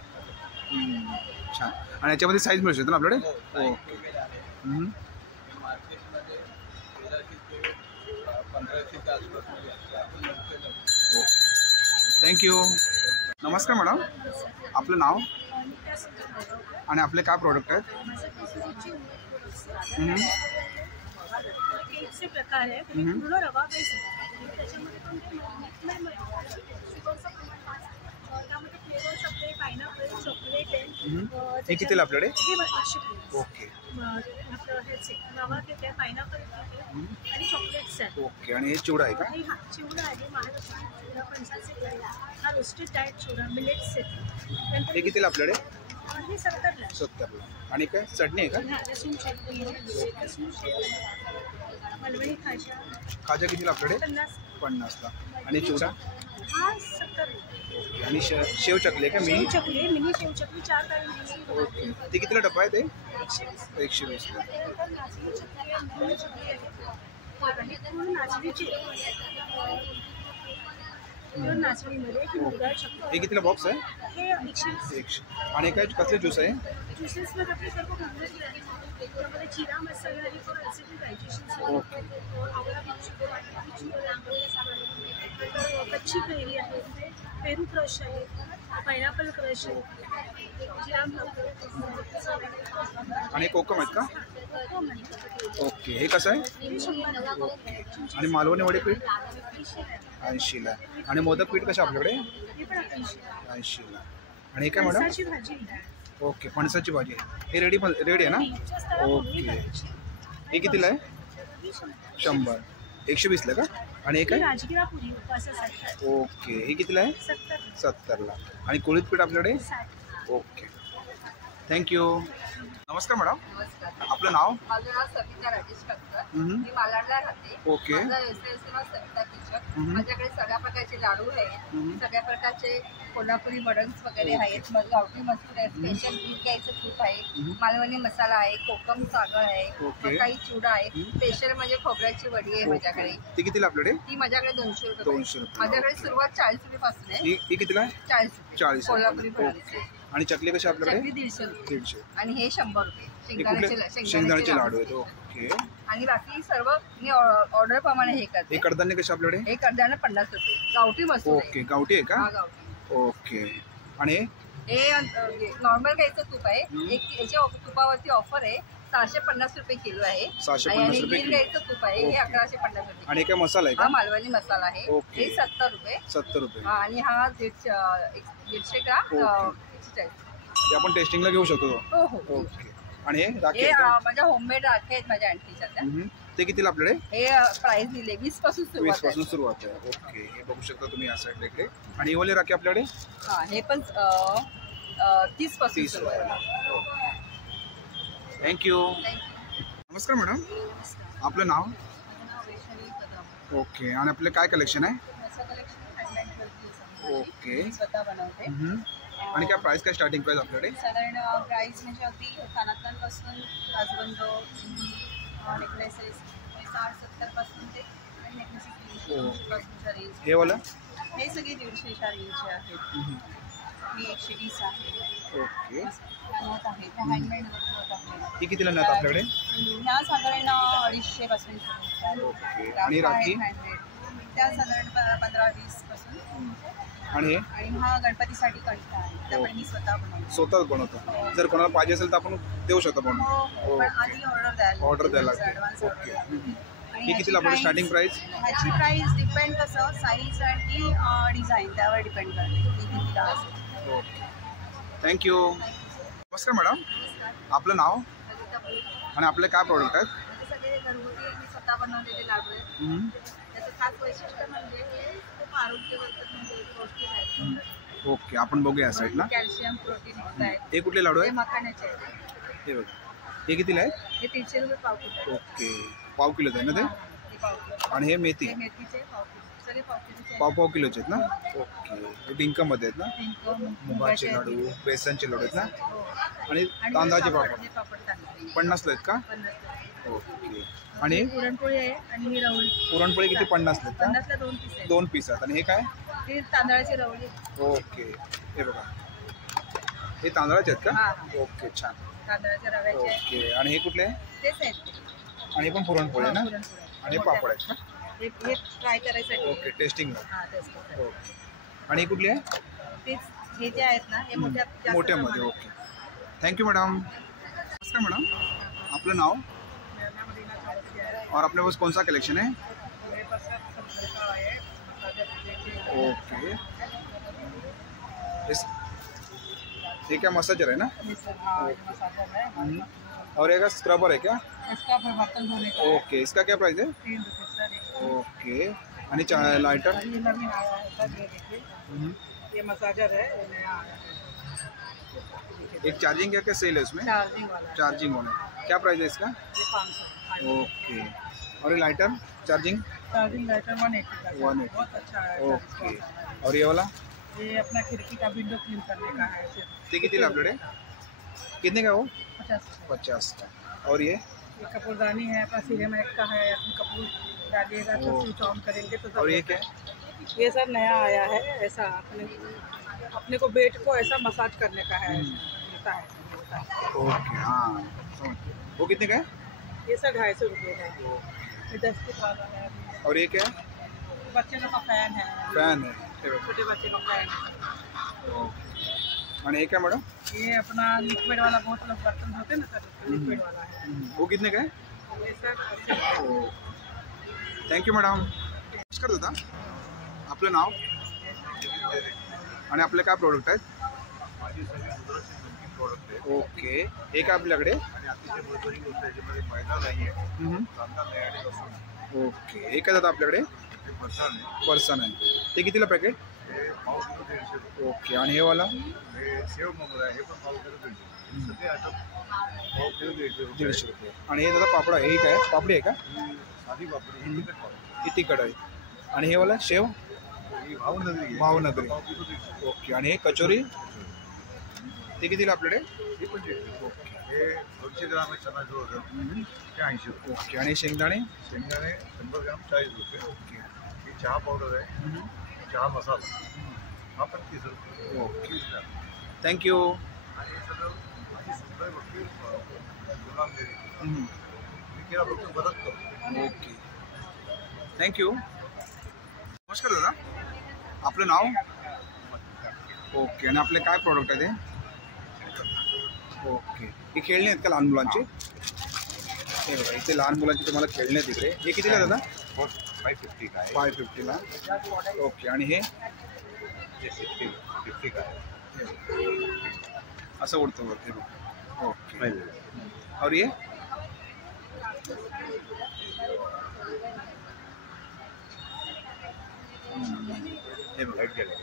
छान. आणि याच्यामध्ये साईज मिळू शकते ना आपल्याकडे? साईज वगैरे आहे. मार्केटमध्ये 1300 ते 1500च्या आसपासमध्ये असते. आपण 900ला. थँक्यू. नमस्कार मॅडम, आपलं नाव आणि आपले काय प्रोडक्ट आहेत? केकचे प्रकार आहे. पूर्ण रवा बेस आहे. त्याच्यामध्ये पण त्यामध्ये फ्लेवर्स आपले पायनॅपल, चॉकलेट आहे. हे कितीला आपल्याकडे? हे 500 रुपये. ओके. आपलं ह्याचे रवा केक आहे, पायनॅपल केक आहे आणि चॉकलेट्स आहे. ओके. आणि हे चिवडा आहे का? आणि हा चिवडा आहे, महाराष्ट्र चिवडा, फणसाचे चिवडा, हा रोस्टेड डाएट चिवडा, मिलेट्स आहे. हे कितीला आपल्याकडे? हे 70ला. 70ला. आणि काय चटणी आहे का? हा लसूण चटणी, लसूण चटणी, मलवणी खाजा, खाजा कितीला आपल्याकडे? 50. आणि चिवडा? हा 70. ओके. आणि शेव चकली आहे का? शेव चकली, मिनी शेव चकली 4 डाळी. ओके. ते कितीला डब्बा आहे ते? 120. 120ला. नाचणी चकली आहे, मुंग चकली आहे. नाचणीमध्ये ही मुगाळ शकतो हे कितीला बॉक्स आहे? हे 120 आणि काय कसले ज्यूस आहे? ज्युसेसमध्ये आपले सर्व घरगुती आहे. त्यामध्ये जिरा मसाला आणि फॉर ॲसिडिक डायजेशन ओके. आवळा कच्ची कैरी आहे, पेरू क्रश आहे, पायनॅपल क्रश आहे, जिरा आणि कोकम आहेत का? ओके. हे कसं आहे? आणि मालवणी वडे पीठ 80ला. आणि मोदक पीठ कसं आपल्याकडे? 80ला. आणि हे काय मॅडम? फणसाची भाजी ओके, फणसाची भाजी आहे. हे रेडी आहे ना? ओके. हे कितीला आहे? 100. 120ला का? आणि हे काय? राजगिरा पुरी उपवासासाठी ओके. हे कितीला आहे? 70ला. आणि कोळीत पीठ आपल्याकडे? ओके. थँक्यू. नमस्कार मॅडम. नमस्कार. आपलं नाव? माझं नाव सविता राजेश कक्कर. हम्म. मी मालाडला राहते. ओके. माझा व्यवसाय नाव सविता किचन. हम्म. माझ्याकडे सगळ्या प्रकारचे लाडू आहेत, हम्म. सगळ्या प्रकारचे कोल्हापुरी मडन्स वगैरे आहेत, मग गावठी मसूर आहे, स्पेशल दूध गाईचं तूप आहे, हम्म. मालवणी मसाला आहे, कोकम सागर आहे, ओके. काही चिवडा आहे, स्पेशल म्हणजे खोबऱ्याची वडी आहे माझ्याकडे. ते कितीला आपल्याकडे? ती माझ्याकडे 200 रुपये. 200 रुपये. माझ्याकडे सुरुवात 40 रुपयापासून आहे. ही कितीला आहे? 40 रुपये. 40 कोल्हापुरी रुपये. फणस. आणि चकली कशी आपल्याकडे? चकली 150 रुपये 150. आणि हे 100 रुपये. हे कुठले? शेंगदाण्याचे लाडू आहेत. ओके. आणि बाकी सर्व मी ऑर्डर प्रमाणे हे करते. हे कडधान्य कसे आपल्याकडे? हे करताना 50 रुपये. गावठी मसूर आहे. ओके. गावठी आहे का? हा, गावठी. ओके. आणि हे नॉर्मल गाईचं तूप आहे. हम्म. एक याच्या तुपावरती ऑफर आहे, 650 रुपये किलो आहे. 650 आणि रुपये गिर किलो. गाईचं तूप आहे, हे ओके. 1150 रुपये. आणि काय मसाला आहे हा का? मालवणी मसाला आहे. ओके. हे 70 रुपये. 70 रुपये. हा, आणि हा 150 ग्राम ओके. 140. ते आपण टेस्टिंगला घेऊ शकतो. हो हो. ओके. आणि हे राखी हे आहे का? माझ्या होममेड राखे आहेत माझ्या आंटीच्या त्या. हम्म. ते कितीला आपल्याकडे? हे प्राइस दिले 20 पासून 20 सुरुवात पासून आहे. सुरुवात आहे. ओके. हे बघू शकता तुम्ही या साईडला इकडे. आणि हे वाले राखी आपल्याकडे? हा, हे पण 30 पासून 30 सुरुवात आहे. रुपये. ओके. थँक्यू. थँक्यू. नमस्कार मॅडम. आपलं नाव? ओके. आणि आपलं काय कलेक्शन आहे? ओके. मी स्वतः बनवते. हम्म. आणि काय प्राइस, काय स्टार्टिंग प्राइस आपल्याकडे? साधारण प्राइस म्हणजे अगदी कानातल्यांपासून बाजूबंद नेकलेसेस 60-70 पासून ते नेकलेसेस पासूनच्या रेंज. हे वाला? हे सगळे 150च्या रेंजचे आहेत. हम्म. हे 120 आहे. ओके. नथ आहे, त्या हँडमेड नथ आहे. ही कितीला नथ आपल्याकडे? ह्या साधारण 250 पासून सुरू ओके. होतात. आणि राखी? हँडमेड त्या साधारण 15-20 पासून. आणि हे आणि हा गणपतीसाठी कंठ आहे, त्या पण मी स्वतः बनवते. स्वतःच बनवतो. जर कोणाला पाहिजे असेल तर आपण देऊ शकतो बनवून. हो, पण आधी ऑर्डर द्यायला लागते. Advance okay. ऑर्डर. हम्म. हे कितीला आपल्याकडे स्टार्टिंग प्राइस? ह्याची प्राइस डिपेंड कसं साईज आणि डिझाईन त्यावर डिपेंड करते की कितीला असेल. ओके. थँक्यू. नमस्कार मॅडम. आपलं नाव आणि आपले काय प्रोडक्ट आहेत? हे सगळे घरगुती मी स्वतः बनवलेले लाडू आहेत. हम्म. त्याचं खास वैशिष्ट्य म्हणजे हे खूप आरोग्यवर्धक म्हणजे पौष्टिक आहेत. ओके. आपण बघूया या साईडला. कॅल्शियम प्रोटीन युक्त आहेत. हे कुठले लाडू हे आहे? मखाण्याचे आहेत. हे बघा. हे कितीला आहे? हे 300 रुपये पाव किलो आहे. ओके. पाव किलोच आहे ना ते? हे पाव किलो. आणि हे मेथी हे मेथीचे पाव किलो. सगळे पाव किलोचे आहेत. पाव किलोचे आहेत ना? ओके. हे डिंकामध्ये आहेत ना? पिंक, मुगाचे लाडू, बेसनचे लाडू आहेत ना? हो. आणि आणि तांदळाचे पापड, पापड हे पापड तांदळाचे. 50 आहेत का? 50. ओके. आणि ही पुरणपोळी आहे आणि ही रवळी. पुरणपोळी किती? 50 आहेत का? 50ला 2 पीस आहेत. 2 पीस आहेत. आणि हे काय? ही तांदळाची रवळी आहे. ओके. हे बघा. हे तांदळाचे आहेत हा, का? हा. ओके. छान. तांदळाच्या रव्याचे आहे. ओके. आणि हे कुठले? तेच आहेत. आणि हे पण पुरणपोळी आहे ना? पुरणपोळी. आणि हे पापड आहेत का? हे ट्राय करायसाठी. ओके. टेस्टिंगला. हा, तेच करतात. ओके. आणि हे कुठली आहे? तेच हे जे आहेत ना हे मोठ्या जास्त मोठ्यामध्ये. प्रमाणात. ओके. Thank you madam. नमस्कार मॅडम. आपलं नाव मेरा नाम रीना चौधरी है. और अपने पास कौन सा कलेक्शन है? मेरे पास सब तरह का है. मसाला ओके. ये क्या मसाजर है ना? मसाला है. हम्म. और एक स्क्रबर है क्या? इसका फिर बर्तन धोने का ओके. इसका क्या प्राइस है? 3 रुपये सर. ओके. आणि लाइटर? ये नवीन आया है सर, ये देखिए. हम्म. ये मसाजर है, ये नया आया है. एक चार्जिंग क्या क्या सेल है उसमें? चार्जिंग वाला है. चार्जिंग वाला. क्या प्राइस है इसका? ये 500. ओके. और ये लाइटर चार्जिंग? चार्जिंग लाइटर 180 का है. 180. बहुत अच्छा है. ओके. और ये वाला? ये अपना खिड़की का विंडो क्लीन करने का है. ते कितीला आपल्याकडे? कितने का वो? 50. 50 का. और ये? ये कपूरदानी है, अपना सिरेमिक का है, अपने कपूर डालिएगा तो स्विच ऑन करेंगे तो और ये क्या है? ये सर नया आया है, ऐसा अपने को बेट को ऐसा मसाज करने का है, होता है। ओके, हाँ समझ गया। वो कितने का है? ये सर 250 रुपये का है, ये 10 के वाला है। और ये क्या है? बच्चे लोग का फैन है, फैन है। छोटे बच्चे का फैन है। और ये क्या मैडम? ये अपना लिक्विड वाला बहुत लोग बर्तन होते हैं ना सर, लिक्विड वाला है वो कितने का है? ये सर। Thank you madam. नमस्कार दादा, आपलं नाव आणि आपले काय प्रोडक्ट आहेत? माझी सगळी दुधाची प्रोडक्ट आहे. ओके, हे काय आपल्याकडे? आणि अतिशय महत्त्वाची गोष्ट याच्यामध्ये फायदा नाही आहे, कांदा नाही आणि लसूण नाही. ओके, हे काय दादा आपल्याकडे? ते फरसाण आहे, पर्सन आहे. ते कितीला पॅकेट? हे पाव किलो 150 रुपये. ओके, आणि हे वाला? हे सेव मोगरा आहे, हे पण पाव किलो 150. सगळे आता पाव किलो 150 150 रुपये. आणि हे दादा पापड आहे, हे काय पापडी आहे का? साधी वापरली ही तिखट पाव. ही तिखट आहे. आणि हे वाला शेव? ही भावनगरी आहे. भावनगरी. पाव किलो 150. ओके, आणि हे कचोरी ते कितीला आपल्याकडे? हे पण 150. ओके. हे 200 ग्राम आहे चनाचूर होतं, ते 80 रुपये. ओके, आणि शेंगदाणे? शेंगदाणे 100 ग्राम 40 रुपये. ओके. ही चहा पावडर आहे, चहा मसाला हा पण 30 रुपये. Okay, thank you. आणि हे सगळं माझी सुद्धा बघते गुलामगिरी मी केला फक्त मदत करतो. Okay, thank you. नमस्कार दादा, आपलं नाव? ओके, आणि आपले काय प्रोडक्ट आहे ते? ओके, हे खेळणे आहेत का लहान मुलांचे? हे बघा, इथे लहान मुलांचे तुम्हाला खेळणे आहेत इकडे. हे कितीला दादा? 550 का आहे. 550ला. ओके, आणि हे हे 50 का आहे. असं उडतं वरती बघा. ओके, और ये? हे बघा. लाईट गेले.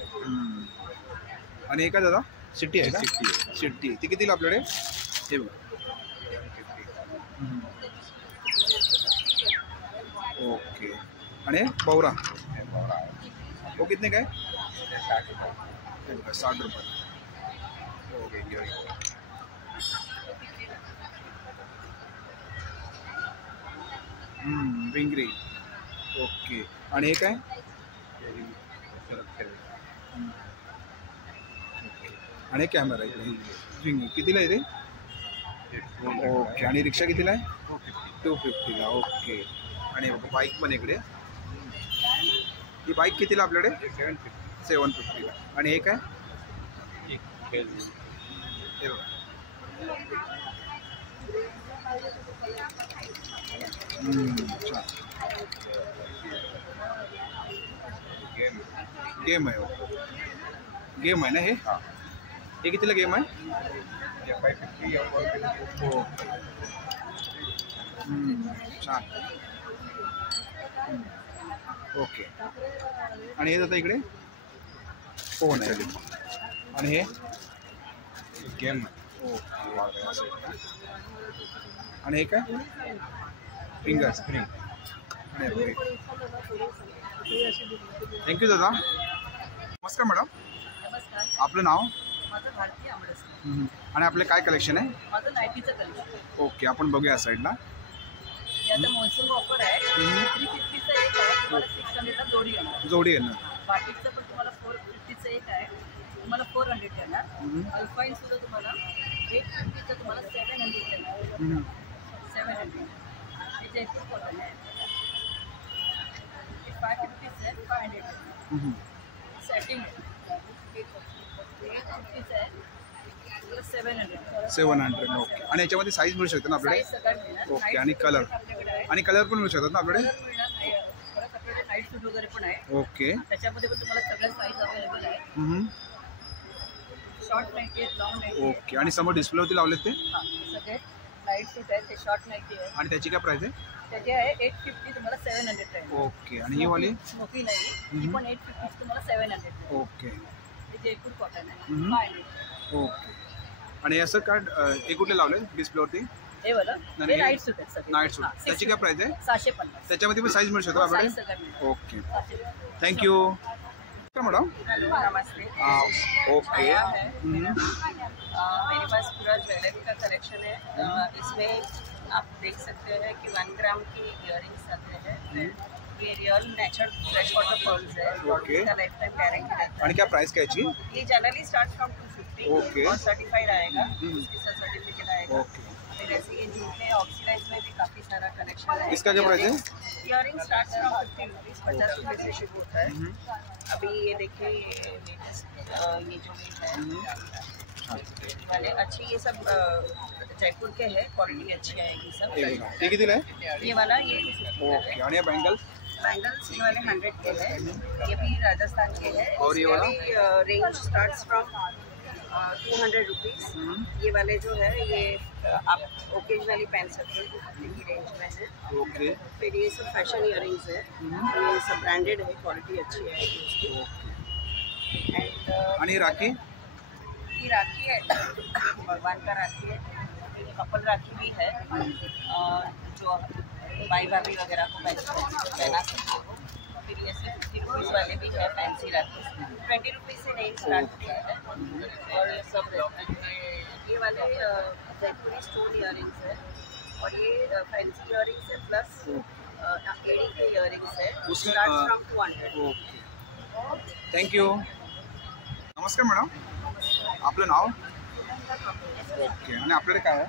आणि हे काय दादा? सिट्टी आहे का? सिट्टी आहे. सिट्टी. ती कितीला आपल्याकडे? हे बघा. ओके, आणि बौरा वो कितने का है? हे बघा, 60 रुपये. ओके, विंगरी. ओके, आणि हे काय? आणि कॅमेरा आहे विंगी. कितीला आहे ते? ओके, आणि रिक्षा कितीला आहे? 250ला. ओके, आणि बाईक पण इकडे. ही बाईक कितीला आपल्याकडे? 750ला. आणि हे काय? हे बघा. छान गेम आहे. गेम आहे ना हे? हे कितीला गेम आहे? 550 हो, छान. ओके, आणि हे जातं इकडे फोन आहे. आणि हे गेम. ओके, आणि हे काय? Finger spring. थँक्यू दादा. नमस्कार मॅडम, नमस्कार, आपलं नाव? माझं भारतीय आंबडस. आणि आपले काय कलेक्शन आहे? माझं नाईटीचं कलेक्शन. ओके, आपण बघूया या साईडला. याचं मॉन्सून ऑफर आहे. 350चं एक आहे, तुम्हाला 600ला जोडी येणार. जोडी आहे ना? बाटिकचं पण तुम्हाला 450चं एक आहे, तुम्हाला 400 येणार. अल्पाईन सुद्धा तुम्हाला 850चं तुम्हाला 700 येणार. 700 हे जयपूर कॉटन आहे. 550चं आहे, 500 सेटिंग आहे. 850चं आहे, 700. 700. ओके, आणि याच्यामध्ये साईज मिळू शकते ना आपल्याकडे? साईज सगळं मिळणार. ओके, आणि कलर? आपल्याकडे आहे. आणि कलर पण मिळू शकतात ना आपल्याकडे? कलर मिळणार नाही. परत आपल्याकडे नाईट सूट वगैरे पण आहे. ओके. त्याच्यामध्ये पण तुम्हाला सगळ्या साईज अवेलेबल आहे. शॉर्ट नाईटी आहेत, लॉंग नाईटी आहे. ओके, आणि समोर डिस्प्लेवरती लावलेत ते? हां, सगळे नाईट सूट आहेत, ते शॉर्ट नाईटी आहे. आणि त्याची काय प्राइस आहे? त्याचे आहे 850, तुम्हाला 700 आहे. ओके, आणि ही वाली? स्मोकी नाही, ही पण 850 तुम्हाला 700 आहे. ओके. हे जयपूर कॉटन आहे. 500. ओके, आणि असं काय हे कुठले लावले डिस्प्लेवरती? हे वाला नाही, हे नाईट सूट आहेत सगळे. नाईट सूट. हां, त्याची काय प्राइस आहे? 750. त्याच्यामध्ये पण साईज मिळू शकतो आपल्याकडे? साईज सगळं मिळणार. Okay, thank you. मैडम, हेलो, नमस्ते. ओके. आया है मेरे पास पूरा ज्वेलरी का कलेक्शन है. इसमें आप देख सकते हैं कि 1 ग्राम की इयरिंग्स आते हैं। ये real nature fresh water pearls है। ओके। इसका लाइफ टाइम गारंटी रहता है। आणि क्या प्राइस क्या याची? ये जनरली स्टार्ट फ्रॉम 250 ओके। और सर्टिफाइड आएगा, उसके साथ सर्टिफिकेट आएगा। ओके। फिर ऐसे ये जूते ऑक्सीडाइज में भी काफ़ी सारा कलेक्शन है। इसका क्या प्राइस है? इयरिंग स्टार्ट फ्रॉम 50 रुपीज़, 50 रुपये से शुरू होता है। अभी ये देखिए ये लेटेस्ट ये जो है वाले अच्छी, ये सब जयपुर के है, क्वालिटी अच्छी आएगी सब। ये कितीला आहे? ये वाला ये 250 का ओके। है। आणि बँगल्स? बैंगल्स ये वाले 100 के हैं, ये भी राजस्थान के हैं। और ये वाला? Range starts from 200 rupees. ये वाले जो है ये आप ओकेजनली पहन सकते हैं, 250 की रेंज में है। ओके। फिर ये सब फैशन इयरिंग्स है, ये सब ब्रांडेड है, क्वालिटी अच्छी है इसकी। एंड आणि राखी? ये राखी है, भगवान का राखी है, कपल राखी भी है, जो भाई भाभी वगैरह को पहना सकते हो। फिर ये ऐसे 50 रुपीज़ वाले भी है, फैंसी राखी 20 रुपीज़ से रेंज स्टार्ट होता है। और ये सब ये वाले जयपुरी स्टोन इयरिंग्स है, और ये फैंसी इयरिंग्स है प्लस एड़ी के इयरिंग्स है, उसमें, स्टार्ट फ्रॉम 200। ओके। थँक्यू। नमस्कार मॅडम, आपलं नाव? ओके। आणि आपल्याकडे काय आहे?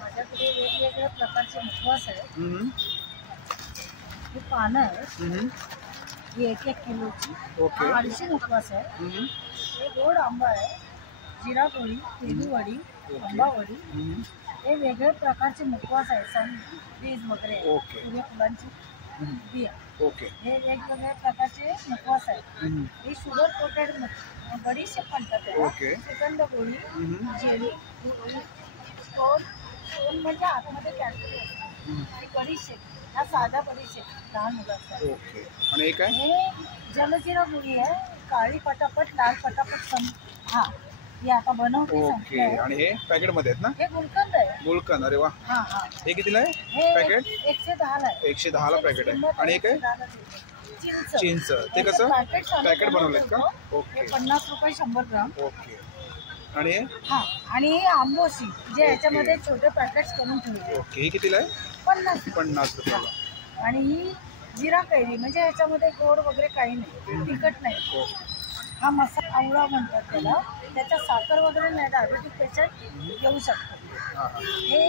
माझ्याकडे वेगवेगळ्या प्रकारचे मुखवास आहे. हे पानं आहे, ही 1-1 किलोची. ओके. 250 मुखवास आहे. हे गोड आंबा आहे, जिरा पोळी, तेलूवडी, आंबावडी. हे वेगळे प्रकारचे मुखवास आहे, सण बीज वगैरे, ओके. सूर्यफुलांची बिया. ओके. हे वेगवेगळ्या प्रकारचे मुखवास आहेत. हे शुगर कोटेड बडीशेप म्हणतात त्याला. ओके. सुगंध गोळी, जेली, स्टोन म्हणजे आतमध्ये कॅल्शियम असतं. आणि बडीशेप, हा साधा बडीशेप लहान मुलांचा. ओके. आणि हे काय? हे जलजिरा गोळी आहे, काळी पटापट लाल पटापट हा हे आता बनवते ओके. संपलंय. आणि हे पॅकेटमध्ये आहेत ना? हे गुलकंद आहे. गुलकंद. अरे वा. हा हा. हे कितीला आहे हे पॅकेट? 110 आहे. 110 ला पॅकेट आहे. आणि हे काय? चिंच. चिंच. ते कसं? पॅकेट बनवलंय का? हे ओके. 50 रुपये 100 ग्राम. ओके. आणि हे? हा. आणि हे आंबोशी जे याच्यामध्ये छोटे पॅकेट्स करून ठेवले. ओके. हे कितीला आहे? 50 रुपयाला. आणि ही जिरा कैरी म्हणजे याच्यामध्ये गोड वगैरे काही नाही, तिखट नाही. हा मसाला आवळा म्हणतात त्याला. त्याच्यात साखर वगैरे नाही, डायबेटिक पेशंट घेऊ शकतो. हे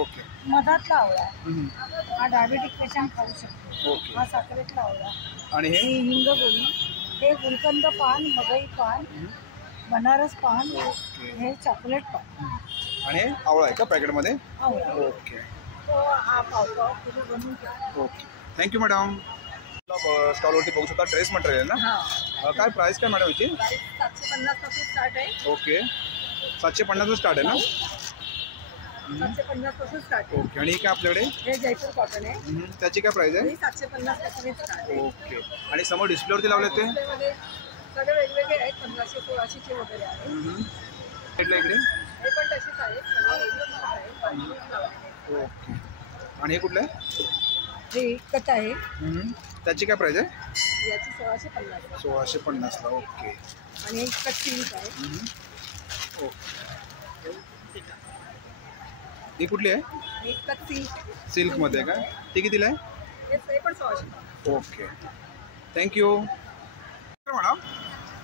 ओके. मधातला आवळा, हा डायबेटिक पेशंट खाऊ शकतो. ओके. हा साखरेतला आवळा. आणि हे? ही हिंग गोळी, हे गुलकंद पान, मगई पान, बनारस पान, हे चॉकलेट पान. आणि हे आवळा आहे का पॅकेटमध्ये? आवळा. ओके. तो हा पाव किलो बनवून घ्या. ओके. Thank you madam. स्टॉलवरती बघू शकता ड्रेस मटेरियल ना? काय प्राइस काय मॅडम याची? 750 पासून स्टार्ट आहे. ओके. 750 स्टार्ट आहे ना? 750 पासून स्टार्ट आहे. ओके. आणि काय आपल्याकडे? हे जयपूर कॉटन आहे. त्याची काय प्राइस आहे? 750 पासून स्टार्ट आहे. ओके. आणि समोर डिस्प्लेवरती लावले ते? डिस्प्लेमध्ये सगळे वेगवेगळे आहेत, 1500 1600 वगैरे आहेत. इकडे हे पण तसेच आहेत, सगळे वेगवेगळे आहेत. ओके. आणि हे कुठलं आहे? हे कट आहे, त्याची काय प्राइस आहे? याची 1650 आहे. 1650ला. ओके. आणि एक कट सिल्क आहे. ओके. ही कुठली आहे? एक कट सिल्क. सिल्कमध्ये काय? ती कितीला आहे? हे पण 1600. ओके. Thank you madam.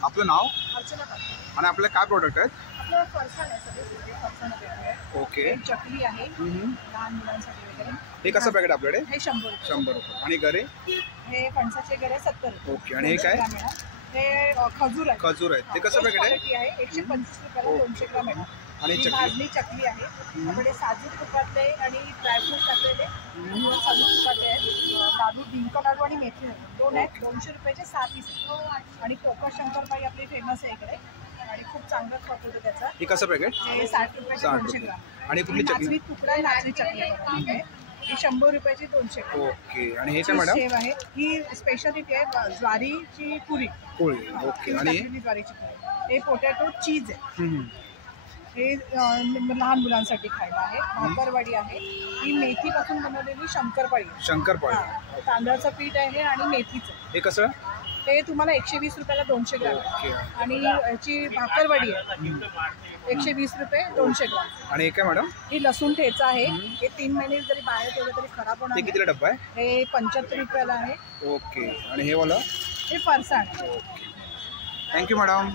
आपलं नाव अर्चना काका. आणि आपले काय प्रोडक्ट आहेत? आपलं फरसाण आहे, सगळे सगळे फरसाण वगैरे आहे. ओके. एक चकली आहे लहान मुलांसाठी वगैरे. हे कसं पॅकेट आपल्याकडे? हे 100 रुपये. 100 रुपये. आणि गरे? हे फणसाचे गरे 70 रुपये. ओके. आणि हे काय? हे खजूर आहे. खजूर आहे. ते कसं पॅकेट आहे? क्वालिटी आहे, 125 रुपयाला 200 ग्राम आहे. आणि ही चकली? भाजणी चकली आहे. त्यामध्ये साजूक तुपातले आणि ड्रायफ्रूट टाकलेले, साजूक तुपातले आहेत. लाडू, डिंक लाडू आणि मेथी लाडू 2 आहेत. 200 रुपयाचे 7 पीस. आणि कोकण शंकरपाई आपली फेमस आहे इकडे आणि खूप चांगलं खप होतं त्याचा. हे कसं पॅकेट? हे 60 रुपयाचे 200 ग्राम. आणि कुठली चकली? नाचणी तुकडा, नाचणी चकली आहे. ही 100 रुपयाची 200 ग्राम. ओके. आणि हे काय मॅडम? शेव आहे, ही स्पेशालिटी आहे, ज्वारीची पुरी. पोळी. ओके. आणि ज्वारीची पुरी. हे पोटॅटो चीज आहे. हे लहान मुलांसाठी खायला आहे. भाकरवाडी आहे, ही मेथीपासून बनवलेली शंकरपाळी. शंकरपाळी. तांदळाचं पीठ आहे आणि मेथीचं. हे कसं? ते तुम्हाला 120 रुपयाला 200 ग्राम आहे. आणि याची भाकरवडी आहे 120 रुपये 200 ग्राम. आणि हे काय मॅडम? ही लसूण ठेचा आहे. हे 3 महिने जरी बाहेर ठेवलं तरी खराब होणार ते नाही. कितीला डब्बा आहे? हे 75 रुपयाला आहे. ओके. आणि हे वाला? हे फरसाण आहे. Thank you madam.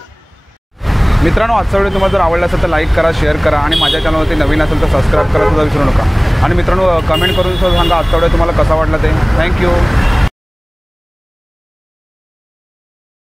मित्रांनो, आजचा व्हिडिओ तुम्हाला जर आवडला असेल तर लाईक करा, शेअर करा आणि माझ्या चॅनलवरती नवीन असेल तर सबस्क्राईब करायला सुद्धा विसरू नका. आणि मित्रांनो, कमेंट करून सुद्धा सांगा आजचा व्हिडिओ तुम्हाला कसा वाटला ते. थँक्यू.